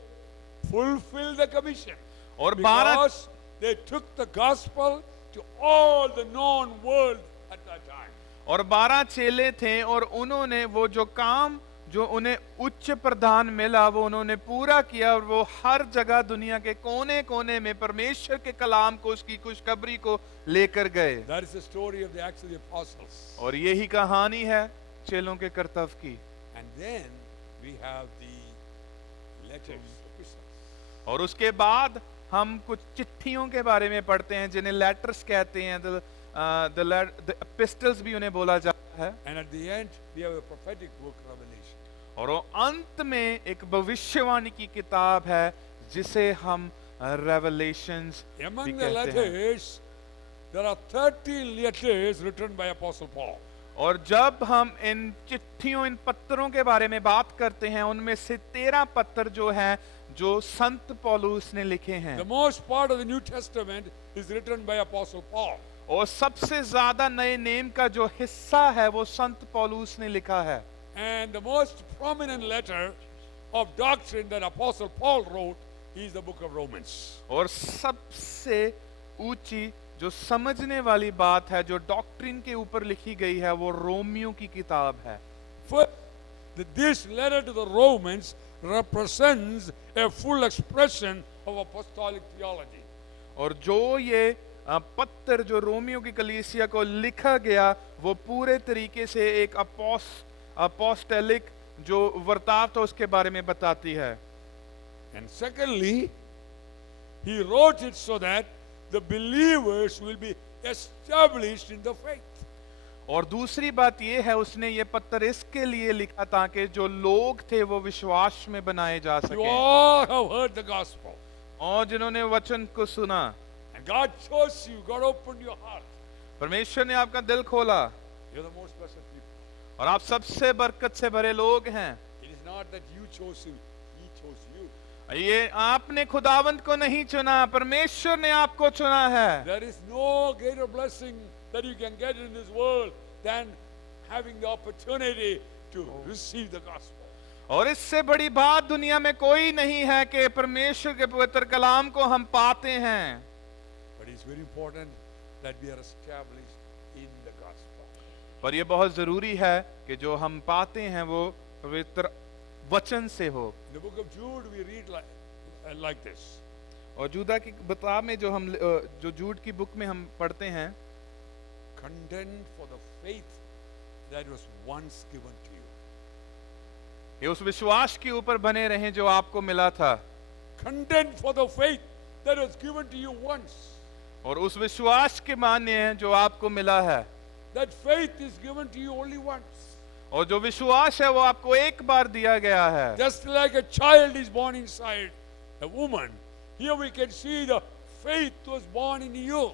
fulfilled the commission और 12 because they took the gospel to all the known world at that time. और 12 चेले थे और उन्होंने वो जो काम जो उन्हें उच्च प्रदान मिला वो उन्होंने पूरा किया और वो हर जगह दुनिया के कोने कोने में परमेश्वर के कलाम को, उसकी खुशखबरी को लेकर गए। That is the story of the Acts of the Apostles. और यही कहानी है चेलों के कर्तव्य की। And then we have the letters, epistles. और उसके बाद हम कुछ चिट्ठियों के बारे में पढ़ते हैं जिन्हें लेटर्स कहते हैं। द एपिस्टल्स भी उन्हें बोला जाता है। And at the end, we have a prophetic book, Revelation. और वो अंत में एक भविष्यवाणी की किताब है जिसे हम रेवलेशंस भी Among the कहते हैं। letters, there are 13 letters written by Apostle Paul. और जब हम इन चिट्ठियों, इन पत्रों के बारे में बात करते हैं, उनमें से 13 पत्र जो हैं जो संत पौलुस ने लिखे हैं। The most part of the New Testament is written by Apostle Paul. और सबसे ज्यादा नए नेम का जो हिस्सा है वो संत पौलुस ने लिखा है। And the most prominent letter of doctrine that Apostle Paul wrote is the book of Romans. और सबसे ऊंची जो समझने वाली बात है जो डॉक्ट्रिन के ऊपर लिखी गई है वो रोमियो की किताब है। First, this letter to the Romans represents a full expression of apostolic theology. और जो ये पत्र जो रोमियो की कलीसिया को लिखा गया वो पूरे तरीके से एक अपोस्टलिक जो वर्ताव था उसके बारे में बताती है। And secondly, he wrote it so that the believers will be established in the faith. और दूसरी बात ये है उसने ये पत्र इसके लिए लिखा ताकि जो लोग थे वो विश्वास में बनाए जा You सके। all have heard the gospel. और जिन्होंने वचन को सुना, And God chose you, God opened your heart. परमेश्वर ने आपका दिल खोला You're the most blessed people. और आप सबसे बरकत से भरे लोग हैं। It is not that you chose him, he chose you. ये आपने खुदावंत को नहीं चुना, परमेश्वर ने आपको चुना है। There is no greater blessing that you can get in this world than having the opportunity to receive the gospel. और इससे बड़ी बात दुनिया में कोई नहीं है कि परमेश्वर के पवित्र कलाम को हम पाते हैं। But it's very important that we are established in the gospel. पर ये बहुत जरूरी है कि जो हम पाते हैं वो पवित्र वचन से हो। In the book of Jude, we read like this. और जूदा की किताब में जो हम जो जूड की बुक में हम पढ़ते हैं, Contend for the faith that was once given to you. ये उस विश्वास के ऊपर बने रहें जो आपको मिला था। Contend for the faith that was given to you once. और उस विश्वास के मान्य है जो आपको मिला है। That faith is given to you only once. और जो विश्वास है वो आपको एक बार दिया गया है। Just like a child is born inside a woman, here we can see the faith was born in you.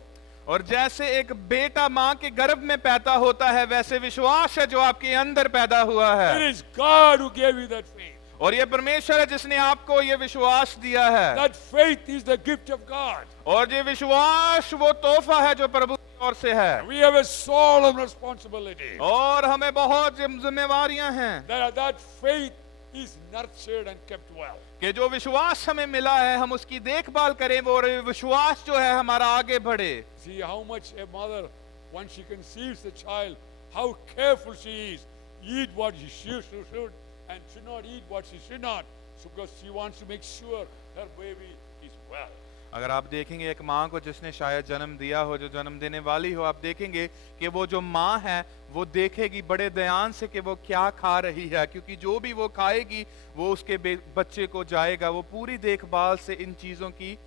और जैसे एक बेटा माँ के गर्भ में पैदा होता है वैसे विश्वास है जो आपके अंदर पैदा हुआ It है। is God who gave you that faith. और ये परमेश्वर है जिसने आपको ये विश्वास दिया है, That faith is the gift of God. और ये विश्वास वो तोहफा है जो प्रभु की ओर से है। We have a solemn responsibility और हमें बहुत जिम्मेवारियां हैं that faith is nurtured and kept well. कि जो विश्वास हमें मिला है हम उसकी देखभाल करें, वो विश्वास जो है हमारा आगे बढ़े। See how much a mother, once she conceives a child, how careful she is. Eat what she should and should not eat what she should not, so because she wants to make sure her baby is well. अगर आप देखेंगे एक माँ को जिसने शायद जन्म दिया हो, जो जन्म देने वाली हो, आप देखेंगे कि वो जो माँ है वो देखेगी बड़े ध्यान से कि वो क्या खा रही है, क्योंकि जो भी वो खाएगी वो उसके बच्चे को जाएगा। वो पूरी देखभाल से इन चीजों की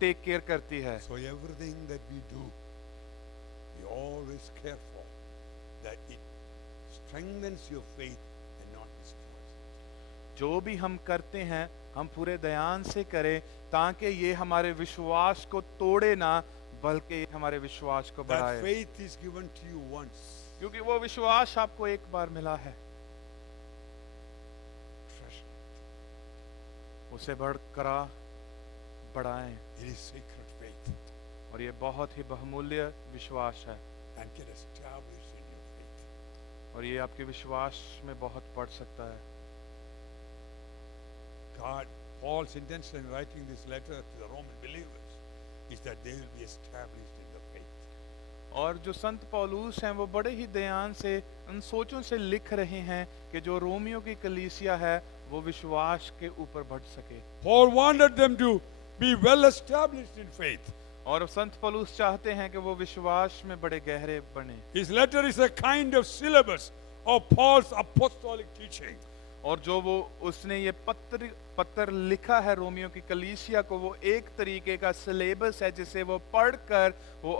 टेक केयर करती है। So everything that we do, be always careful that it strengthens your faith and not destroys it. जो भी हम करते हैं हम पूरे ध्यान से करें ताकि ये हमारे विश्वास को तोड़े ना, बल्कि ये हमारे विश्वास को That बढ़ाए, faith is given to you once. क्योंकि वो विश्वास आपको एक बार मिला है। Treasure उसे बढ़ाएं, it. It is sacred faith. और ये बहुत ही बहुमूल्य विश्वास है, And get established in your faith. और ये आपके विश्वास में बहुत बढ़ सकता है। God, Paul's intention in writing this letter to the Roman believers is that they will be established in the faith. और जो संत पौलुस हैं वो बड़े ही ध्यान से उन सोचों से लिख रहे हैं कि जो रोमियो की कलीसिया है वो विश्वास के ऊपर बढ़ सके। Paul wanted them to be well established in faith. और संत पौलुस चाहते हैं कि वो विश्वास में बड़े गहरे बने। His letter is a kind of syllabus of Paul's apostolic teaching. और जो वो उसने ये पत्र लिखा है रोमियो की कलीसिया को, वो एक तरीके का सिलेबस है जिसे वो पढ़कर वो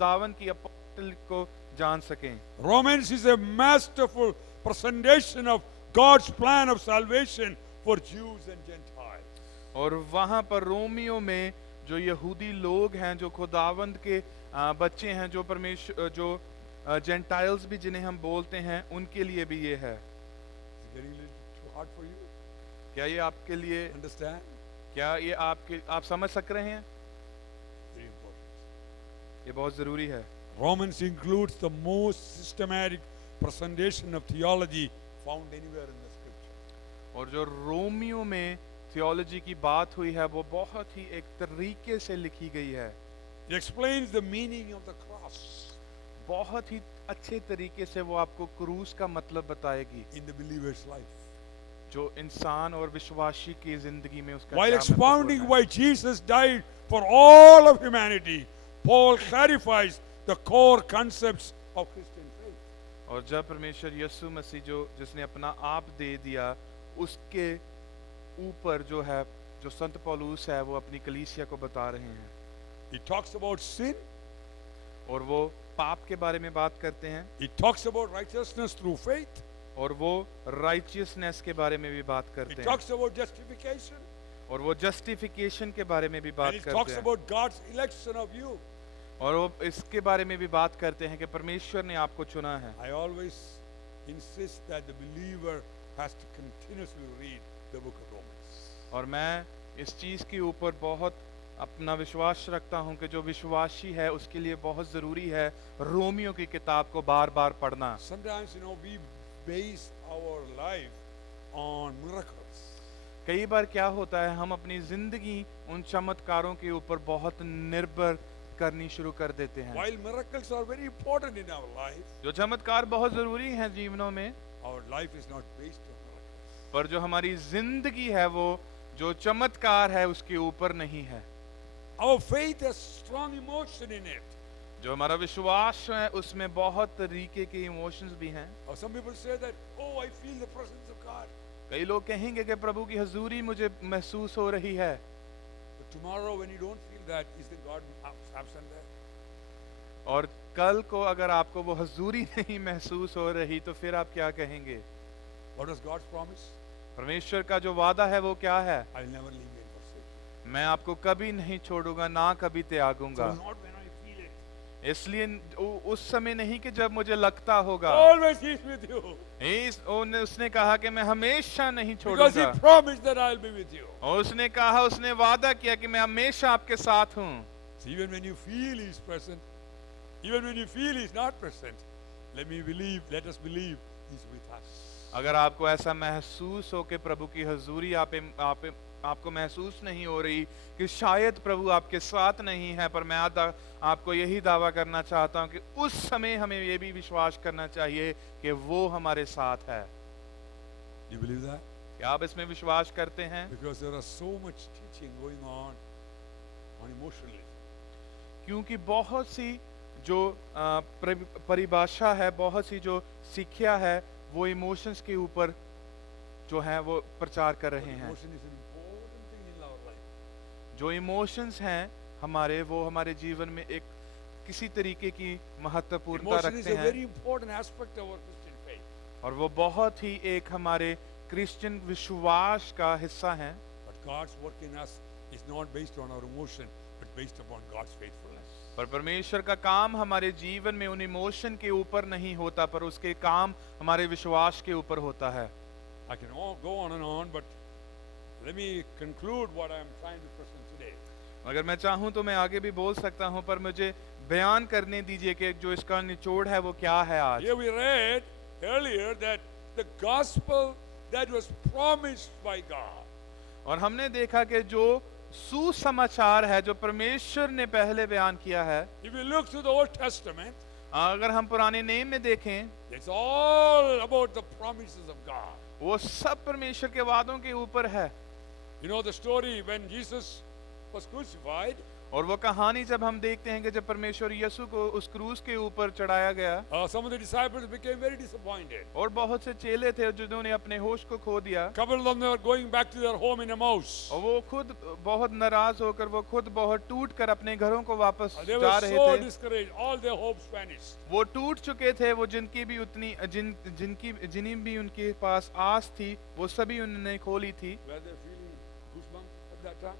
दावन की अपोस्टल को जान सकें। Romans is a masterful presentation of God's plan of salvation for Jews and Gentiles. और वहाँ पर रोमियो में जो यहूदी लोग हैं, जो खुदावंद के बच्चे हैं, जो परमेश्वर जो जेंटाइल्स भी जिन्हें हम बोलते हैं, उनके लिए भी ये है। Is it getting a little too hard for you? क्या ये आपके लिए, Understand? क्या ये आप समझ सक रहे हैं? Very important. ये बहुत जरूरी है। Romans includes the most systematic presentation of theology found anywhere in the scripture. और जो रोमियो में थियोलॉजी की बात हुई है वो बहुत ही एक तरीके से लिखी गई है। It explains the meaning of the cross बहुत ही अच्छे तरीके से वो आपको क्रूस का मतलब बताएगी, in the believer's life. जो इंसान और विश्वासी की जिंदगी में उसका While क्या expounding महत्वपूर्ण है। why Jesus died for all of humanity, Paul clarifies the core concepts of Christian faith. और जब परमेश्वर यीशु मसीह जिसने अपना आप दे दिया, उसके ऊपर जो है, जो संत पौलुस है वो अपनी कलीसिया को बता रहे हैं। He talks about sin, और वो पाप के बारे में बात करते हैं, he talks about righteousness through faith, और वो राइचियसनेस के बारे में भी बात he करते हैं, talks about justification, और वो जस्टिफिकेशन के बारे में भी and बात he करते talks हैं, about God's election of you. और वो इसके बारे में भी बात करते हैं कि परमेश्वर ने आपको चुना है। I always insist that the believer has to continuously read the book of Romans. और मैं इस चीज के ऊपर बहुत अपना विश्वास रखता हूं कि जो विश्वासी है उसके लिए बहुत जरूरी है रोमियो की किताब को बार बार पढ़ना। Sometimes, we base our life on miracles. कई बार क्या होता है, हम अपनी जिंदगी उन चमत्कारों के ऊपर बहुत निर्भर करनी शुरू कर देते हैं। While miracles are very important in our life, जो चमत्कार बहुत जरूरी हैं जीवनों में, our life is not based on miracles. पर जो हमारी जिंदगी है वो जो चमत्कार है उसके ऊपर नहीं है। Our faith has strong emotion in it. जो हमारा विश्वास है उसमें बहुत तरीके के इमोशंस भी हैं। Or some people say that, oh, I feel the presence of God. कई लोग कहेंगे कि प्रभु की हजूरी मुझे महसूस हो रही है। But tomorrow when you don't feel that, is the God absent there? और कल को अगर आपको वो हजूरी नहीं महसूस हो रही तो फिर आप क्या कहेंगे? What was God's promise? परमेश्वर का जो वादा है वो क्या है? I'll never leave you and forsake you. मैं आपको कभी नहीं छोड़ूंगा, ना कभी त्यागूंगा। So not when I feel it. इसलिए उस समय नहीं कि जब मुझे लगता होगा। Always He is with you. उसने कहा कि मैं हमेशा नहीं Because He छोड़ूंगा। promised that I'll be with you. और उसने कहा, उसने वादा किया कि मैं हमेशा आपके साथ हूँ। So even when you feel He's present, even when you feel He's not present, let us believe He's with us. अगर आपको ऐसा महसूस हो कि प्रभु की हजूरी आपको महसूस नहीं हो रही, कि शायद प्रभु आपके साथ नहीं है, पर मैं आपको यही दावा करना चाहता हूँ कि उस समय हमें ये भी विश्वास करना चाहिए कि वो हमारे साथ है। Do you believe that? क्या आप इसमें विश्वास करते हैं? Because there is so much teaching going on emotionalism. क्योंकि बहुत सी जो परिभाषा है, बहुत सी जो शिक्षा है, वो इमोशंस के ऊपर जो है वो प्रचार कर रहे हैं। Emotion is an important thing in our life. जो इमोशंस हैं हमारे, वो हमारे जीवन में एक किसी तरीके की महत्वपूर्णता Emotion is रखते a हैं, very important aspect of our Christian faith. और वो बहुत ही एक हमारे क्रिश्चियन विश्वास का हिस्सा हैं। But God's work in us is not based on our emotion, but based upon God's faithfulness. पर परमेश्वर का काम हमारे जीवन में उन इमोशन के ऊपर नहीं होता, पर उसके काम हमारे विश्वास के ऊपर होता है। I can go on and on, but let me conclude what I am trying to present today. अगर मैं चाहूँ तो मैं आगे भी बोल सकता हूँ, पर मुझे बयान करने दीजिए कि जो इसका निचोड़ है वो क्या है आज। Here we read earlier that the gospel that was promised by God, और हमने देखा कि जो सुसमाचार है, जो परमेश्वर ने पहले बयान किया है, if you look to the Old Testament, अगर हम पुराने नेम में देखें, it's all about the promises of God. वो सब परमेश्वर के वादों के ऊपर है। You know the story when Jesus was crucified, और वो कहानी जब हम देखते हैं कि जब परमेश्वर यीशु को उस क्रूस के ऊपर चढ़ाया गया, some of the disciples became very disappointed. और बहुत से चेले थे जिन्होंने अपने होश को खो दिया, Couple of them they were going back to their home in Emmaus. और वो खुद बहुत नाराज होकर, वो खुद बहुत टूट कर अपने घरों को वापस They जा were रहे so थे। discouraged. All their hopes vanished. वो टूट चुके थे, वो जिनकी भी उतनी जिन्हीं भी उनके पास आस थी, वो सभी उन्होंने खोली थी। Were they feeling goosebumps at that time?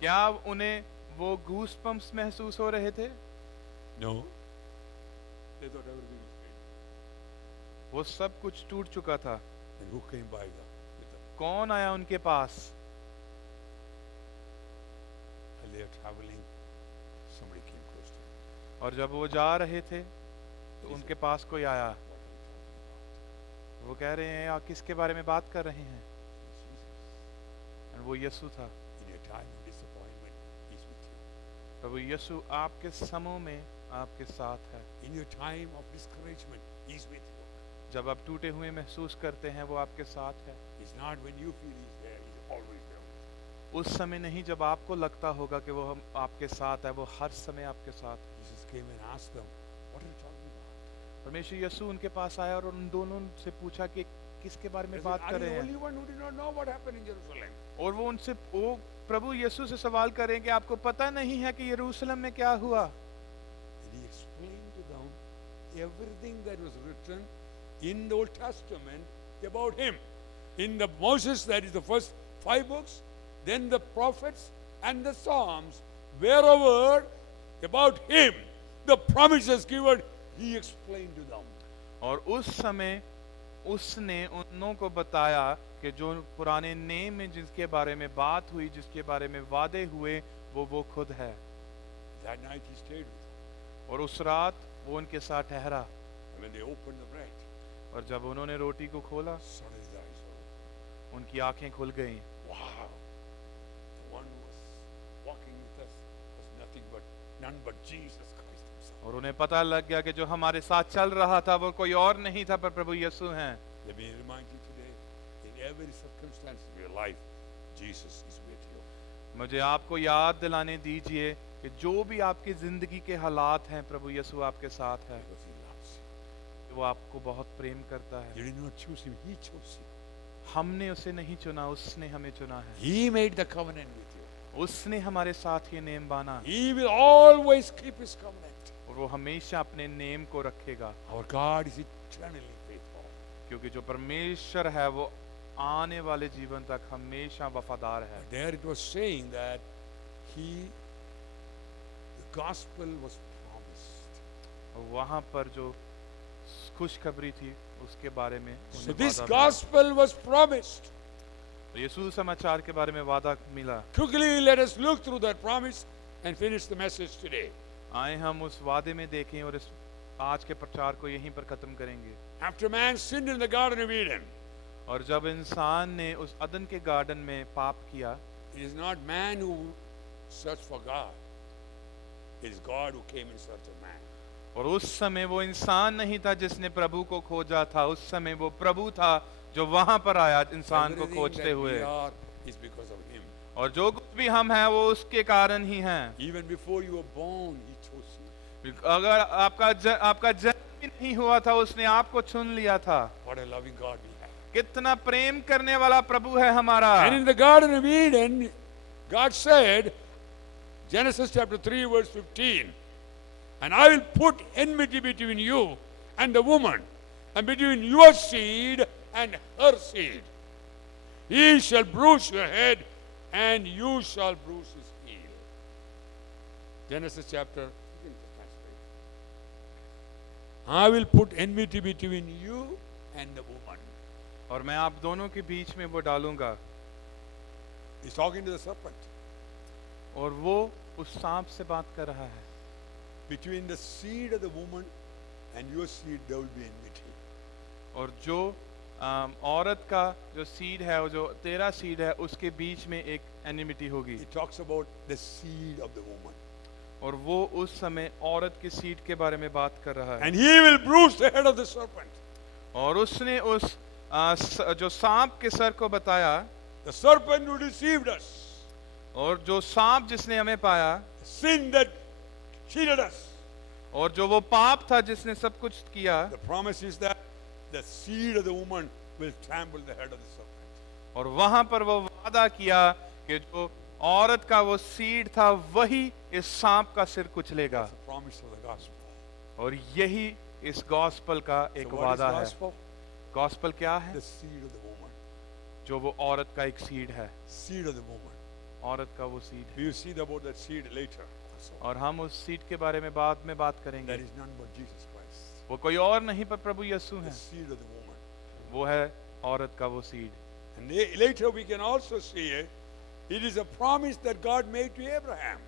क्या उन्हें वो गूस पंप्स महसूस हो रहे थे? No. They thought everything was finished. वो सब कुछ टूट चुका था। And who came by with them? कौन आया उनके पास? And they are traveling. Somebody came close to them. और जब वो जा रहे थे तो उनके पास कोई आया। What are you talking about? वो कह रहे हैं, आप किसके बारे में बात कर रहे हैं? Jesus. और वो यीशु था। In your time of disappointment, He's with you. प्रभु यीशु आपके समूह में आपके साथ है। In your time of discouragement, He's with you. जब आप टूटे हुए महसूस करते हैं, वो आपके साथ है। It's not when you feel He's there, He's always there. उस समय नहीं जब आपको लगता होगा कि वो हम आपके साथ है, वो हर समय आपके साथ है। Jesus came and asked them, what are you talking about? परमेश्वर यीशु उनके पास आया और उन दोनों से पूछा कि किसके बारे में They बात said, कर are you रहे the हैं? only one who did not know what happened in Jerusalem? और वो उनसे वो प्रभु यीशु से सवाल करें कि आपको पता नहीं है कि यरूशलेम में क्या हुआ? And He explained to them everything that was written in the Old Testament about Him. In the Moses, that is the first 5 books, then the prophets and the Psalms, wherever about Him, the promises given, He explained to them. और उस समय उसने उन्हों को बताया कि जो पुराने नेम में जिसके बारे में बात हुई, जिसके बारे में वादे हुए, वो खुद है। That night He stayed with them. और उस रात वो उनके साथ ठहरा, And when they opened the bread, और जब उन्होंने रोटी को खोला, suddenly His eyes opened. उनकी आंखें खुल गईं। Wow! The one who was walking with us was none but Jesus Christ Himself. और उन्हें पता लग गया कि जो हमारे साथ चल रहा था वो कोई और नहीं था पर प्रभु यीशु हैं। Let me remind you today, in every circumstance of your life, Jesus is with you. मुझे आपको याद दिलाने दीजिए कि जो भी आपकी जिंदगी के हालात हैं, प्रभु यीशु आपके साथ है। Because He loves you. वो आपको बहुत प्रेम करता है। You did not choose Him, He chose you. हमने उसे नहीं चुना, उसने हमें चुना है। He made the covenant with you. उसने हमारे साथ ये नेम बाना, He will always keep His covenant. और वो हमेशा अपने नेम को रखेगा, Our God is eternally faithful. क्योंकि जो परमेश्वर है वो आने वाले जीवन तक हमेशा वफादार है। There it was saying that the gospel was promised. वहाँ पर जो खुशखबरी थी उसके बारे में So उन्हें this वादा मिला। gospel was promised. तो यीशु समाचार के बारे में वादा मिला। Quickly, let us look through that promise and finish the message today. आए हम उस वादे में देखें और इस आज के प्रचार को यहीं पर खत्म करेंगे। After man sinned in the Garden of Eden, और जब इंसान ने उस अदन के गार्डन में पाप किया, it is not man who searched for God. It is God who came in search of man. और उस समय वो इंसान नहीं था जिसने प्रभु को खोजा था, उस समय वो प्रभु था जो वहां पर आया इंसान को Everything खोजते that हुए। we are is because of Him. और जो कुछ भी हम हैं वो उसके कारण ही हैं। Even before you were born, He chose you. अगर आपका जन्म भी नहीं हुआ था उसने आपको चुन लिया था। What a loving God we have. कितना प्रेम करने वाला प्रभु है हमारा। And in the Garden of Eden, God said, Genesis chapter 3 verse 15, and I will put enmity between you and the woman, and between your seed and her seed. He shall bruise your head, and you shall bruise his heel. Genesis chapter, I will put enmity between you and the woman. और मैं आप दोनों के बीच में वो डालूंगा। He's talking to the serpent. और वो उस सांप से बात कर रहा है। Between the seed of the woman and your seed there will be enmity. और जो औरत का जो सीड है, वो जो तेरा सीड है, उसके बीच में एक एनिमिटी होगी। He talks about the seed of the woman. और वो उस समय औरत के सीड के बारे में बात कर रहा है। And he will bruise the head of the serpent. और उसने उस जो सांप के सर को बताया, The serpent who deceived us. और जो सांप जिसने हमें पाया, Sin that cheated us. और जो वो पाप था जिसने सब कुछ किया, The promise is that the seed of the woman will trample the head of the serpent. और वहां पर वो वादा किया कि जो औरत का वो सीड था वही इस सांप का सिर कुचलेगा। That's the promise of the gospel. और यही इस गॉस्पल का एक So what is वादा है। gospel? गॉस्पल क्या है? The seed of the woman. जो वो औरत का एक सीड है, Seed of the woman. औरत का वो सीड है। We will see about that seed later. So और हम उस सीड के बारे में बाद में बात करेंगे। that is none but Jesus Christ. वो कोई और नहीं पर प्रभु यीशु The है। seed of the woman. वो है औरत का वो seed. And later we can also see it is a promise that God made to Abraham.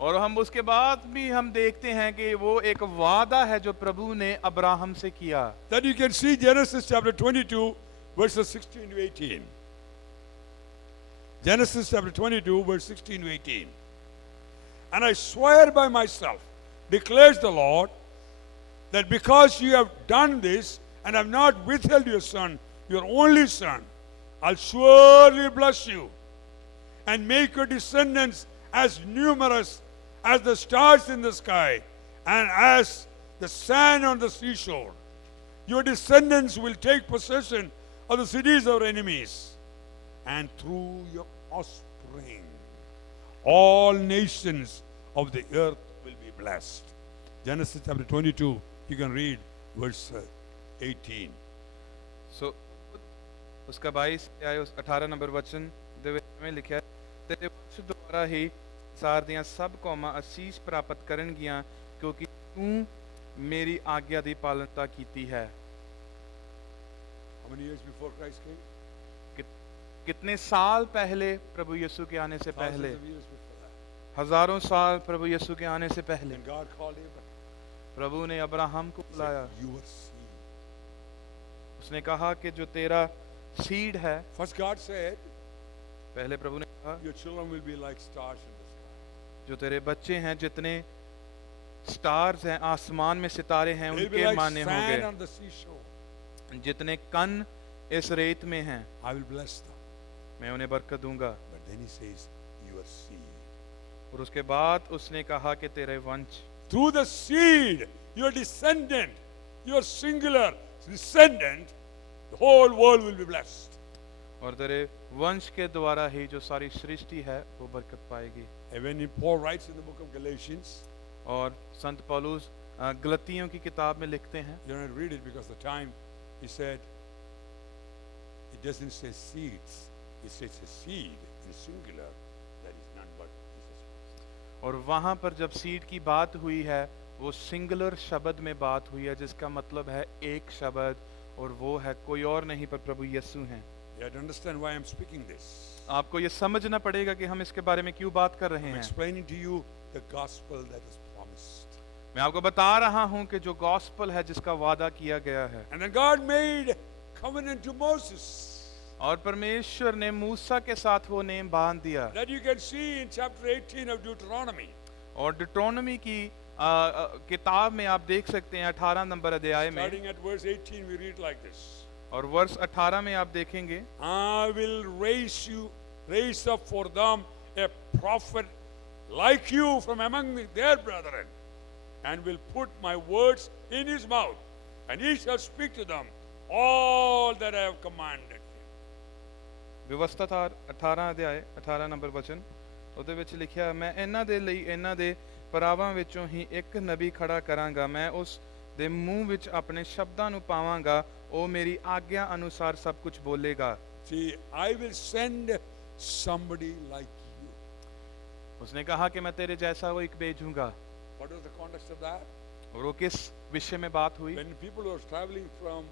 और हम उसके बाद भी हम देखते हैं कि वो एक वादा है जो प्रभु ने अब्राहम से किया। That you can see Genesis chapter 22 verses 16 to 18. Genesis chapter 22 verse 16 to 18. And I swear by myself, declares the Lord, that because you have done this and have not withheld your son, your only son, I'll surely bless you and make your descendants as numerous as the stars in the sky and as the sand on the seashore. Your descendants will take possession of the cities of our enemies, and through your offspring all nations of the earth will be blessed. Genesis chapter 22, you can read verse 18. सो उसका 22 या 18 number वचन में लिखा है, तेरे वंश द्वारा ही सार दियां सब कौमां आशीष प्राप्त करनगियां क्योंकि तू मेरी आज्ञा दी पालनता कीती है। How many years before Christ came? कितने साल पहले प्रभु यीशु के आने से पहले? Thousands of years before that. हजारों साल प्रभु यीशु के आने से पहले And God called Abraham. प्रभु ने अब्राहम को He बुलाया। said, your seed. उसने कहा कि जो तेरा सीड है, First God said, पहले प्रभु ने कहा your children will be like stars in the sky. जो तेरे बच्चे हैं, जितने स्टार्स हैं आसमान में, सितारे हैं, They'll be उनके like माने sand होंगे। on the seashore. जितने कण इस रेत में हैं, I will bless them. मैं उन्हें बरकत दूंगा। But then he says, your seed. और उसके बाद उसने कहा कि तेरे वंश, Through the seed, your descendant, your singular descendant, the whole world will be blessed. और तेरे वंश के द्वारा ही जो सारी सृष्टि है वो बरकत पाएगी। And when Paul writes in the book of Galatians, और संत पौलुस गलतियों की किताब में लिखते हैं, you don't read it because of the time, he said, it doesn't say seeds, it says a seed in singular, that is none but Jesus Christ. और वहां पर जब सीड की बात हुई है वो सिंगुलर शब्द में बात हुई है जिसका मतलब है एक शब्द, और वो है कोई और नहीं पर प्रभु यीशु हैं। You have to understand why I'm speaking this. आपको ये समझना पड़ेगा कि हम इसके बारे में क्यों बात कर रहे I'm हैं। explaining to you the gospel that is promised. मैं आपको बता रहा हूं कि जो गॉस्पल है जिसका वादा किया गया है, And then God made covenant to Moses और परमेश्वर ने मूसा के साथ वो नेम बांध दिया। that you can see in chapter 18 of Deuteronomy. और डिट्रोनोमी की किताब में आप देख सकते हैं 18 नंबर अध्याय में, Starting at verse 18, we read like this. और वर्ष 18 में आप देखेंगे, I will raise up for them a prophet like you from among their brethren, and will put my words in his mouth, and he shall speak to them all that I have commanded him. ਵਿਵਸਥਾ 18 ਅਧਿਆਏ 18 number ਵਚਨ, ਉਹਦੇ ਵਿੱਚ ਲਿਖਿਆ, ਮੈਂ ਇਹਨਾਂ ਦੇ ਲਈ ਇਹਨਾਂ ਦੇ ਪਰਾਵਾਂ ਵਿੱਚੋਂ ਹੀ ਇੱਕ ਨਬੀ ਖੜਾ ਕਰਾਂਗਾ, ਮੈਂ ਉਸ ਦੇ ਮੂੰਹ ਵਿੱਚ ਆਪਣੇ ਸ਼ਬਦਾਂ ਨੂੰ ਪਾਵਾਂਗਾ, ਉਹ ਮੇਰੀ ਆਗਿਆ ਅਨੁਸਾਰ ਸਭ ਕੁਝ ਬੋਲੇਗਾ। See, I will send somebody like you. उसने कहा कि मैं तेरे जैसा वो एक भेजूंगा। What was the context of that? और वो किस विषय में बात हुई? When people were traveling from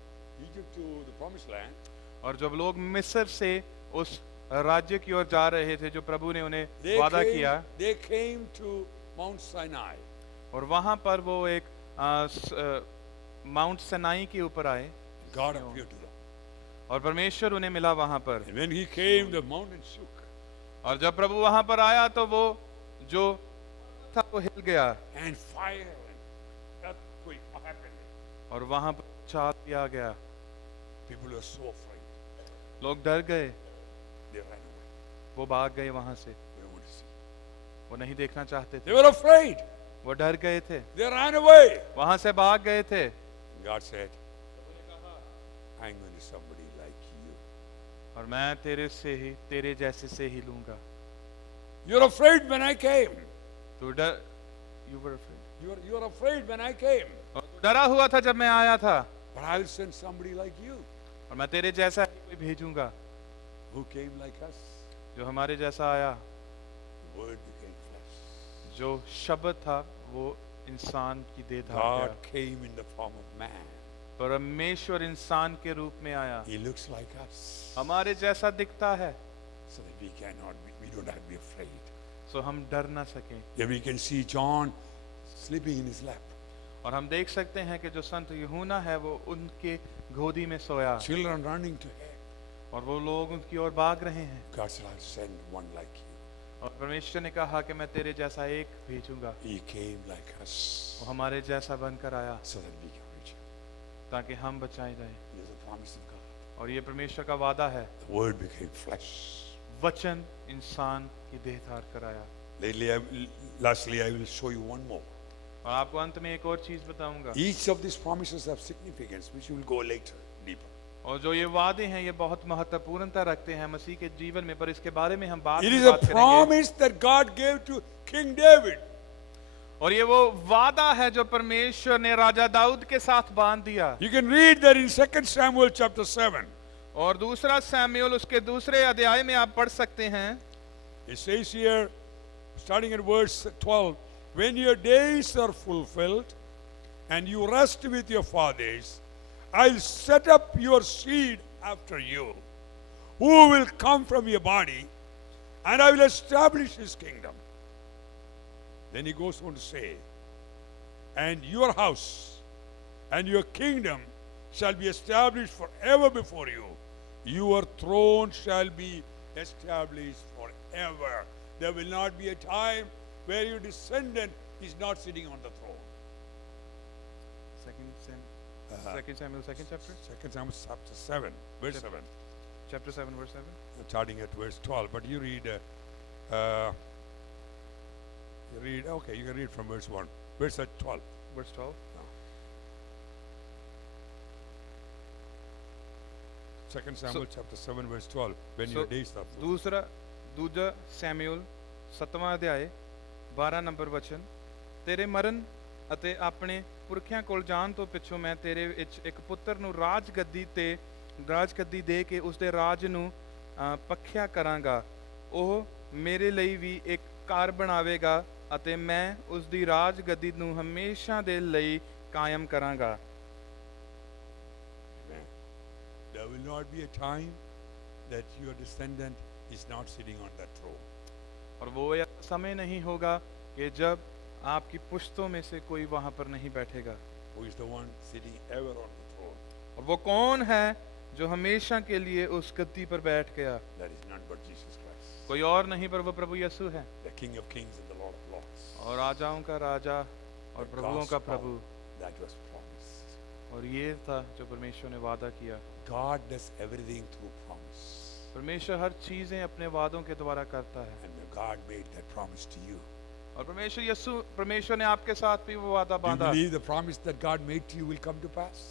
Egypt to the promised land, और जब लोग मिस्र से उस राज्य की ओर जा रहे थे जो प्रभु ने उन्हें they वादा किया, came to Mount Sinai. और वहां पर वो एक माउंट सनाई के ऊपर आए, God appeared to them. और परमेश्वर उन्हें मिला वहां पर। And when he came, the mountain shook. और जब प्रभु वहां पर आया तो वो जो था वो हिल गया, And fire and earthquake happened. और वहां पर चाँद आ गया। People were so afraid. लोग डर गए, They ran away. वो भाग गए वहां से, They don't want to see. वो नहीं देखना चाहते They थे, were afraid. वो डर गए थे, They ran away. वहां से भाग गए थे। God said, I'm going to somebody like you. और मैं तेरे से ही, तेरे जैसे से ही लूंगा। You're afraid when I came. तू डर, you were afraid, You're afraid when I came. और तू डरा हुआ था जब मैं आया था, But I will send somebody like you और मैं तेरे जैसा ही कोई भेजूंगा who came like us. जो हमारे जैसा आया। The word became flesh. जो शब्द था वो इंसान की देह धारण God किया। came in the form of man. परमेश्वर इंसान के रूप में आया, He looks like us. हमारे जैसा दिखता है, So that we don't have to be afraid. सो हम डर ना सकें। Then we can see John sleeping in his lap. और हम देख सकते हैं कि जो संत यूहन्ना है वो उनके गोदी में सोया, Children running to him. और वो लोग उनकी ओर भाग रहे हैं। God said, I'll send one like you. और परमेश्वर ने कहा कि मैं तेरे जैसा एक भेजूंगा, He came like us वो हमारे जैसा बनकर आया so that we can reach him. ताकि हम बचाए जाएं। It is the promise of God. और ये परमेश्वर का वादा है। The word became flesh. वचन इंसान की देह धार कर आया। Lastly, I will show you one more. और आपको अंत में एक और चीज बताऊंगा। Each of these promises have significance, which we will go later deeper. और जो ये वादे हैं ये बहुत महत्वपूर्णता रखते हैं मसीह के जीवन में, पर इसके बारे में हम बाद It में is a बात करेंगे। promise that God gave to King David. और ये वो वादा है जो परमेश्वर ने राजा दाऊद के साथ बांध दिया। You can read that in 2 Samuel chapter 7. और दूसरा सैमुएल उसके दूसरे अध्याय में आप पढ़ सकते हैं। It says here, starting at verse 12, when your days are fulfilled and you rest with your fathers, I'll set up your seed after you, who will come from your body, and I will establish his kingdom. Then he goes on to say, and your house and your kingdom shall be established forever before you. Your throne shall be established forever. There will not be a time where your descendant is not sitting on the throne. Second Samuel, second chapter, 2 Samuel chapter 7, verse 7. chapter 7 verse 7. Starting at verse 12, but you read, okay, you can read from verse 1. Verse 12. Verse 12. 2 Samuel chapter 7, verse 12. When your days are full. दूजा Samuel 7वां अध्याय 12 number ਵਚਨ, ਤੇਰੇ ਮਰਨ ਅਤੇ ਆਪਣੇ ਪੁਰਖਿਆਂ ਕੋਲ ਜਾਣ ਤੋਂ ਪਿੱਛੋਂ ਮੈਂ ਤੇਰੇ ਵਿੱਚ ਇੱਕ ਪੁੱਤਰ ਨੂੰ ਰਾਜਗੱਦੀ ਦੇ ਕੇ ਉਸ ਦੇ ਰਾਜ ਨੂੰ ਪੱਖਿਆ ਕਰਾਂਗਾ। ਉਹ ਮੇਰੇ ਲਈ ਵੀ ਇੱਕ ਘਰ ਬਣਾਵੇਗਾ ਅਤੇ ਮੈਂ ਉਸ ਦੀ ਰਾਜਗੱਦੀ ਨੂੰ ਹਮੇਸ਼ਾ ਦੇ ਲਈ ਕਾਇਮ ਕਰਾਂਗਾ। Amen. There will not be a time that your descendant is not sitting on that throne. और वो ऐसा समय नहीं होगा कि जब आपकी पुश्तों में से कोई वहां पर नहीं बैठेगा। Who is the one sitting ever on the throne? और वो कौन है जो हमेशा के लिए उस गद्दी पर बैठ गया? That is none but Jesus Christ, कोई और नहीं पर वो प्रभु यीशु है, the King of Kings and the Lord of Lords. और राजाओं का राजा और The प्रभुओं का gospel Prabhu. that was promised. और ये था जो परमेश्वर ने वादा किया। God does everything through promise. परमेश्वर हर चीजें अपने वादों के द्वारा करता है। And God made that promise to you. और परमेश्वर ने आपके साथ भी वो वादा Do you बांधा। believe the promise that God made to you will come to pass?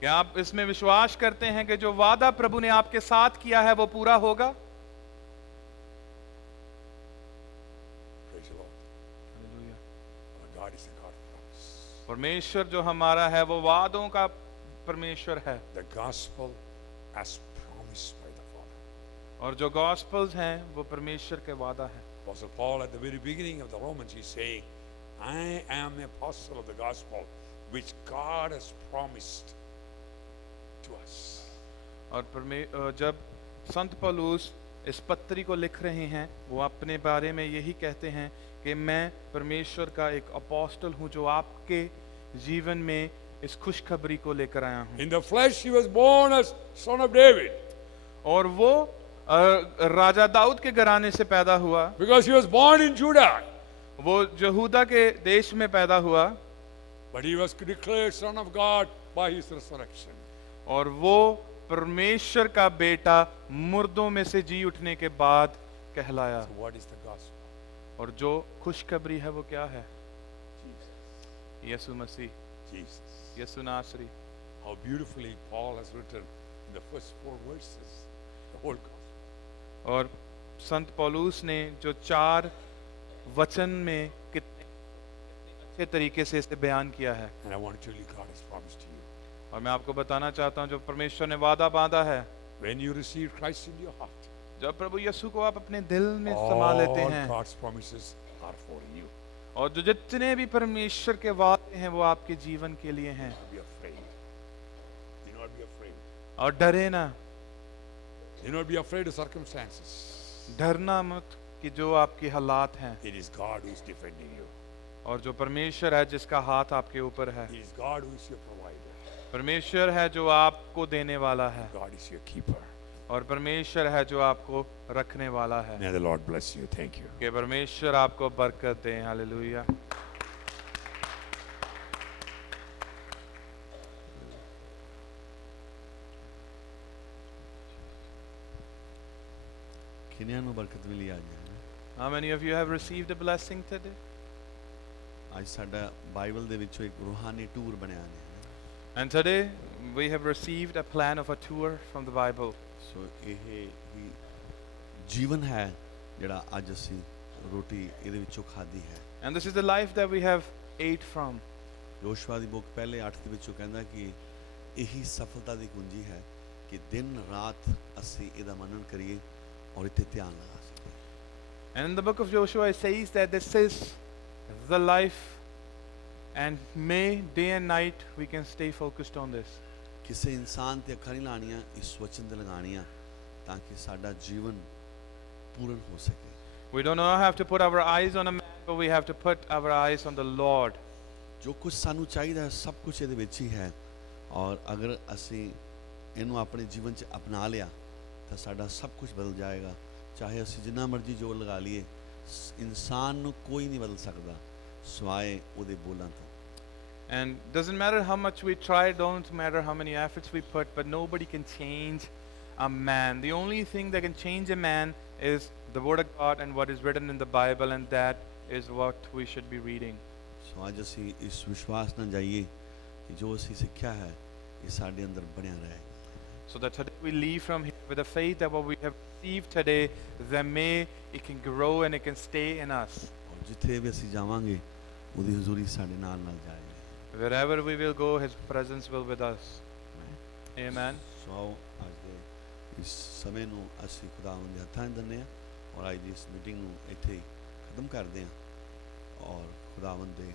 क्या आप इसमें विश्वास करते हैं कि जो वादा प्रभु ने आपके साथ किया है वो पूरा होगा? Praise the Lord. Hallelujah. Our God is a God of promise. परमेश्वर जो हमारा है वो वादों का परमेश्वर है। The gospel as promised by the Father. और जो गॉस्पेल्स हैं वो परमेश्वर के वादा है। Apostle Paul at the very beginning of the Romans, he's saying, I am an apostle of the gospel which God has promised to us. और जब संत पौलुस इस पत्री को लिख रहे हैं वो अपने बारे में यही कहते हैं कि मैं परमेश्वर का एक अपोस्टल हूँ जो आपके जीवन में इस खुशखबरी को लेकर आया हूँ। In the flesh he was born as son of David और वो राजा दाऊद के घराने से पैदा हुआ, because he was born in Judah. वो यहूदा के देश में पैदा हुआ, But he was declared son of God by his resurrection. और वो परमेश्वर का बेटा मुर्दों में से जी उठने के बाद कहलाया। So what is the gospel? और जो खुशखबरी है वो क्या है? Jesus. यीशु मसीह, Jesus. यीशु नासरी। How beautifully Paul has written in the first 4 verses the whole gospel. और संत पौलुस ने जो 4 वचन में कितने अच्छे तरीके से इसे बयान किया है। And I want to tell you God has promised to you. और मैं आपको बताना चाहता हूँ जो परमेश्वर ने वादा बांधा है, When you receive Christ in your heart, जब प्रभु यीशु को आप अपने दिल में समा लेते all हैं, God's promises are for you. और जो जितने भी परमेश्वर के वादे हैं वो आपके जीवन के लिए हैं। Do not be afraid. Do not be afraid. और डरे ना, Do not be afraid of circumstances. डरना मत कि जो आपके हालात हैं, It is God who is defending you. और जो परमेश्वर है जिसका हाथ आपके ऊपर है, It is God who is your provider. परमेश्वर है जो आपको देने वाला है, God is your keeper. और परमेश्वर है जो आपको रखने वाला है। May the Lord bless you. Thank you. कि परमेश्वर आपको बरकत दे। हालेलुया। ਕਿੰਨਿਆਂ ਨੂੰ ਬਰਕਤ ਮਿਲੀ ਅੱਜ? How many of you have received a blessing today? ਅੱਜ ਸਾਡਾ ਬਾਈਬਲ ਦੇ ਵਿੱਚੋਂ ਇੱਕ ਰੂਹਾਨੀ ਟੂਰ ਬਣਿਆ ਨੇ। And today we have received a plan of a tour from the Bible. ਸੋ ਇਹ ਹੀ ਜੀਵਨ ਹੈ ਜਿਹੜਾ ਅੱਜ ਅਸੀਂ ਰੋਟੀ ਇਹਦੇ ਵਿੱਚੋਂ ਖਾਧੀ ਹੈ। And this is the life that we have ate from. ਯੋਸ਼ੂਆ the book ਪਹਿਲੇ 8 ਦੇ ਵਿੱਚੋਂ ਕਹਿੰਦਾ ਕਿ ਇਹੀ ਸਫਲਤਾ ਦੀ ਕੁੰਜੀ ਹੈ ਕਿ ਦਿਨ ਰਾਤ ਅਸੀਂ ਇਹਦਾ ਮਨਨ ਕਰੀਏ ਔਰ ਇੱਥੇ ਧਿਆਨ ਲਗਾ ਸਕੀਏ। And in the book of Joshua it says that this is the life, and may day and night we can stay focused on this. ਕਿਸੇ ਇਨਸਾਨ ਤੇ ਅੱਖਾਂ ਨਹੀਂ ਲਾਣੀਆਂ, ਇਸ ਵਚਨ ਤੇ ਲਗਾਣੀਆਂ ਤਾਂ ਕਿ ਸਾਡਾ ਜੀਵਨ ਪੂਰਨ ਹੋ ਸਕੇ। We do not have to put our eyes on a man, but we have to put our eyes on the Lord. ਜੋ ਕੁਝ ਸਾਨੂੰ ਚਾਹੀਦਾ ਹੈ ਸਭ ਕੁਝ ਇਹਦੇ ਵਿੱਚ ਹੀ ਹੈ, ਔਰ ਅਗਰ ਅਸੀਂ ਇਹਨੂੰ ਆਪਣੇ ਜੀਵਨ 'ਚ ਅਪਣਾ ਲਿਆ ਤਾਂ ਸਾਡਾ ਸਭ ਕੁਝ ਬਦਲ ਜਾਏਗਾ। ਚਾਹੇ ਅਸੀਂ ਜਿੰਨਾ ਮਰਜ਼ੀ ਜ਼ੋਰ ਲਗਾ ਲਈਏ, ਇਨਸਾਨ ਨੂੰ ਕੋਈ ਨਹੀਂ ਬਦਲ ਸਕਦਾ ਸਿਵਾਏ ਉਹਦੇ ਬੋਲਾਂ ਤੋਂ। And doesn't matter how much we try, don't matter how many efforts we put, but nobody can change a man. The only thing that can change a man is the word of God and what is written in the Bible, and that is what we should be reading. ਸੋ ਅੱਜ ਅਸੀਂ ਇਸ ਵਿਸ਼ਵਾਸ ਨਾਲ ਜਾਈਏ ਕਿ ਜੋ ਅਸੀਂ ਸਿੱਖਿਆ ਹੈ ਇਹ ਸਾਡੇ ਅੰਦਰ ਬਣਿਆ ਰਹੇ। So that today we leave from here with the faith that what we have received today, that may it can grow and it can stay in us. ਔਰ ਜਿੱਥੇ ਵੀ ਅਸੀਂ ਜਾਵਾਂਗੇ ਉਹਦੀ ਹਜ਼ੂਰੀ ਸਾਡੇ ਨਾਲ ਨਾਲ ਜਾਏਗੀ। Wherever we will go, His presence will with us. Amen. ਸੋ ਆਓ ਅੱਜ ਦੇ ਇਸ ਸਮੇਂ ਨੂੰ ਅਸੀਂ ਖੁਦਾਵੰਦ ਦੇ ਹੱਥਾਂ 'ਚ ਦਿੰਦੇ ਹਾਂ ਔਰ ਅੱਜ ਦੀ ਇਸ ਮੀਟਿੰਗ ਨੂੰ ਇੱਥੇ ਹੀ ਖਤਮ ਕਰਦੇ ਹਾਂ। ਔਰ ਖੁਦਾਵੰਦ ਦੇ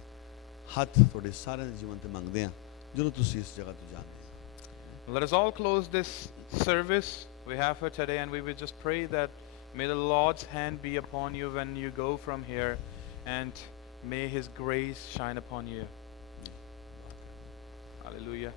ਹੱਥ ਤੁਹਾਡੇ ਸਾਰਿਆਂ ਦੇ ਜੀਵਨ ਤੇ ਮੰਗਦੇ ਹਾਂ ਜਦੋਂ ਤੁਸੀਂ ਇਸ ਜਗ੍ਹਾ ਤੋਂ ਜਾਂਦੇ ਹੋ। Let us all close this service we have for today, and we will just pray that may the Lord's hand be upon you when you go from here, and may His grace shine upon you. Hallelujah.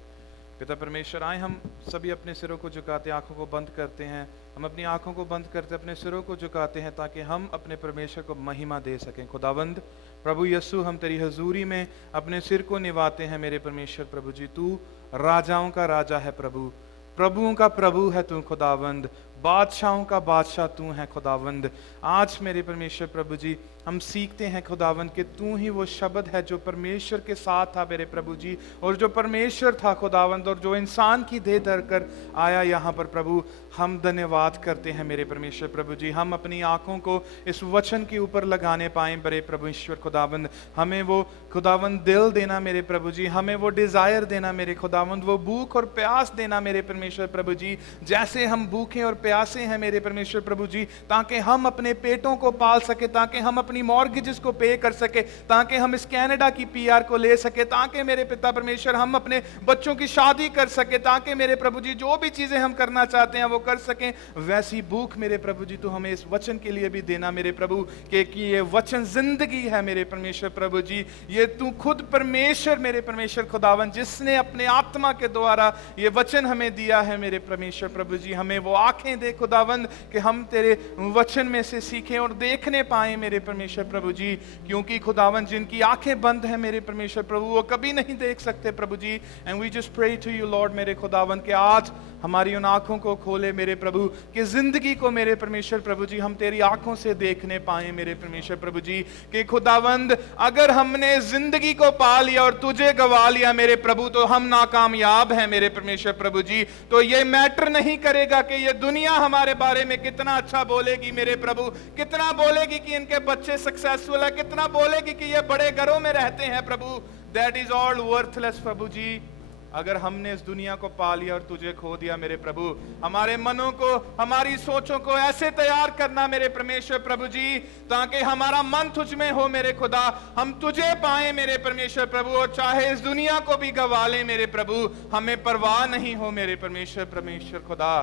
पिता परमेश्वर, आए हम सभी अपने सिरों को झुकाते, आंखों को बंद करते हैं। हम अपनी आंखों को बंद करते अपने सिरों को झुकाते हैं ताकि हम अपने परमेश्वर को महिमा दे सकें। खुदावंद प्रभु यीशु, हम तेरी हजूरी में अपने सिर को निवाते हैं मेरे परमेश्वर। प्रभु जी, तू राजाओं का राजा है प्रभु, प्रभुओं का प्रभु है तू खुदावंद, बादशाहों का बादशाह तू है खुदावंद। आज मेरे परमेश्वर प्रभु जी, हम सीखते हैं खुदावंद कि तू ही वो शब्द है जो परमेश्वर के साथ था मेरे प्रभु जी, और जो परमेश्वर था खुदावंद, और जो इंसान की देह धरकर आया यहाँ पर प्रभु। हम धन्यवाद करते हैं मेरे परमेश्वर प्रभु जी। हम अपनी आंखों को इस वचन के ऊपर लगाने पाएं बड़े प्रभु ईश्वर खुदावंद। हमें वो खुदावंद दिल देना मेरे प्रभु जी, हमें वो डिजायर देना मेरे खुदावंद, वो भूख और प्यास देना मेरे परमेश्वर प्रभु जी, जैसे हम भूखे और प्यासे हैं मेरे परमेश्वर प्रभु जी, ताकि हम अपने पेटों को पाल सके, ताकि हम अपनी मॉर्गेजेस को पे कर सके, ताकि हम इस कनाडा की पीआर को ले सके, ताकि मेरे पिता परमेश्वर हम अपने बच्चों की शादी कर सके, ताकि मेरे प्रभु जी जो भी चीजें हम करना चाहते हैं वो कर सकें। वैसी भूख मेरे प्रभु जी तू हमें इस वचन के लिए भी देना मेरे प्रभु, कि ये वचन जिंदगी है मेरे परमेश्वर प्रभु जी। ये तू खुद परमेश्वर मेरे परमेश्वर खुदावन, जिसने अपने आत्मा के द्वारा ये वचन हमें दिया है मेरे परमेश्वर प्रभु जी। हमें वो आंखें दे खुदावंद कि हम तेरे वचन में से सीखें और देखने पाए मेरे परमेश्वर प्रभु जी, क्योंकि खुदावंद जिनकी आंखें बंद हैं मेरे परमेश्वर प्रभु, वो कभी नहीं देख सकते प्रभु जी। And we just pray to you lord मेरे खुदावंद कि आज हमारी उन आंखों को खोले मेरे प्रभु, कि जिंदगी को मेरे परमेश्वर प्रभु जी हम तेरी आंखों से देखने पाए मेरे परमेश्वर प्रभु जी। कि खुदावंद अगर हमने जिंदगी को पा लिया और तुझे गवा लिया मेरे प्रभु, तो हम नाकामयाब हैं मेरे परमेश्वर प्रभु जी। तो ये मैटर नहीं करेगा कि ये दुनिया हमारे बारे में कितना अच्छा बोलेगी मेरे प्रभु, कितना बोलेगी कि इनके बच्चे सक्सेसफुल है, कितना बोलेगी कि ये बड़े घरों में रहते हैं प्रभु। दैट इज ऑल वर्थलेस प्रभु जी, अगर हमने इस दुनिया को पा लिया और तुझे खो दिया मेरे प्रभु। हमारे मनों को, हमारी सोचों को ऐसे तैयार करना मेरे परमेश्वर प्रभु जी, ताकि हमारा मन तुझ में हो मेरे खुदा, हम तुझे पाए मेरे परमेश्वर प्रभु, और चाहे इस दुनिया को भी गवा ले मेरे प्रभु, हमें परवाह नहीं हो मेरे परमेश्वर खुदा।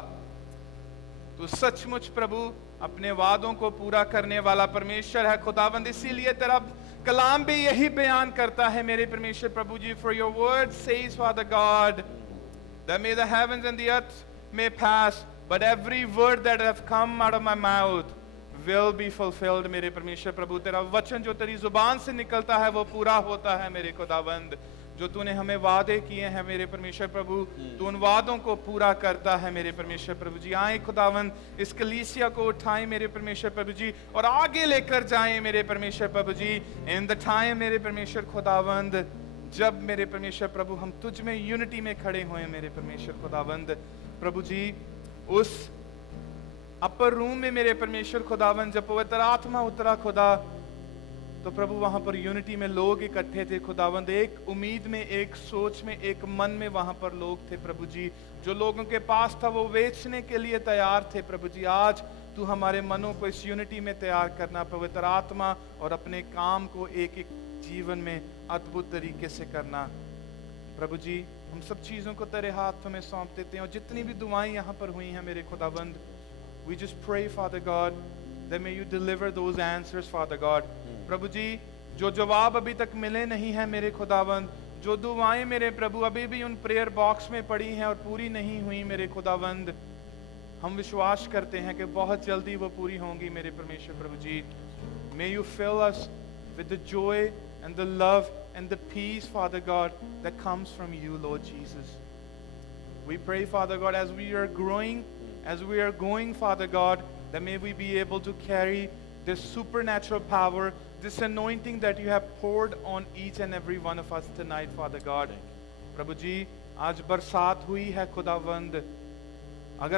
तू सचमुच प्रभु अपने वादों को पूरा करने वाला परमेश्वर है खुदावंद, इसीलिए तेरा कलाम भी यही बयान करता है मेरे परमेश्वर प्रभु जी। For your word says, Father God, that may the heavens and the earth may pass, but every word that have come out of my mouth will be fulfilled मेरे परमेश्वर प्रभु। तेरा वचन जो तेरी जुबान से निकलता है वो पूरा होता है मेरे खुदावंद। जो तूने हमें वादे किए हैं मेरे परमेश्वर प्रभु, तू उन वादों को पूरा करता है मेरे परमेश्वर प्रभु जी। आए खुदावंद, इस कलीसिया को उठाएं मेरे परमेश्वर प्रभु जी, और आगे लेकर जाएं मेरे परमेश्वर प्रभु जी। इन द टाइम मेरे परमेश्वर खुदावंद, जब मेरे परमेश्वर प्रभु हम तुझ में यूनिटी में खड़े हुए मेरे परमेश्वर खुदावंद प्रभु जी, उस अपर रूम में मेरे परमेश्वर खुदावंद जब पवित्र आत्मा उतरा खुदा, तो प्रभु वहां पर यूनिटी में लोग इकट्ठे थे खुदावंद, एक उम्मीद में, एक सोच में, एक मन में वहां पर लोग थे प्रभु जी। जो लोगों के पास था वो बेचने के लिए तैयार थे प्रभु जी। आज तू हमारे मनों को इस यूनिटी में तैयार करना पवित्र आत्मा, और अपने काम को एक एक जीवन में अद्भुत तरीके से करना प्रभु जी। हम सब चीजों को तेरे हाथ में सौंप देते हैं, और जितनी भी दुआएं यहाँ पर हुई हैं मेरे खुदावंद, we just pray Father God that may you deliver those answers Father God। प्रभु जी, जो जवाब अभी तक मिले नहीं हैं मेरे खुदावंद, जो दुआएं मेरे प्रभु अभी भी उन प्रेयर बॉक्स में पड़ी हैं और पूरी नहीं हुई मेरे खुदावंद, हम विश्वास करते हैं कि बहुत जल्दी वो पूरी होंगी मेरे परमेश्वर प्रभु जी। May you fill us with the joy and the love and the peace Father God that comes from you Lord Jesus। We pray Father God, as we are growing, as we are going Father God, that may we be able to carry this supernatural power, this anointing that you have poured on each and every one of us tonight Father God। प्रभु जी, आज बरसात हुई है खुदावंद,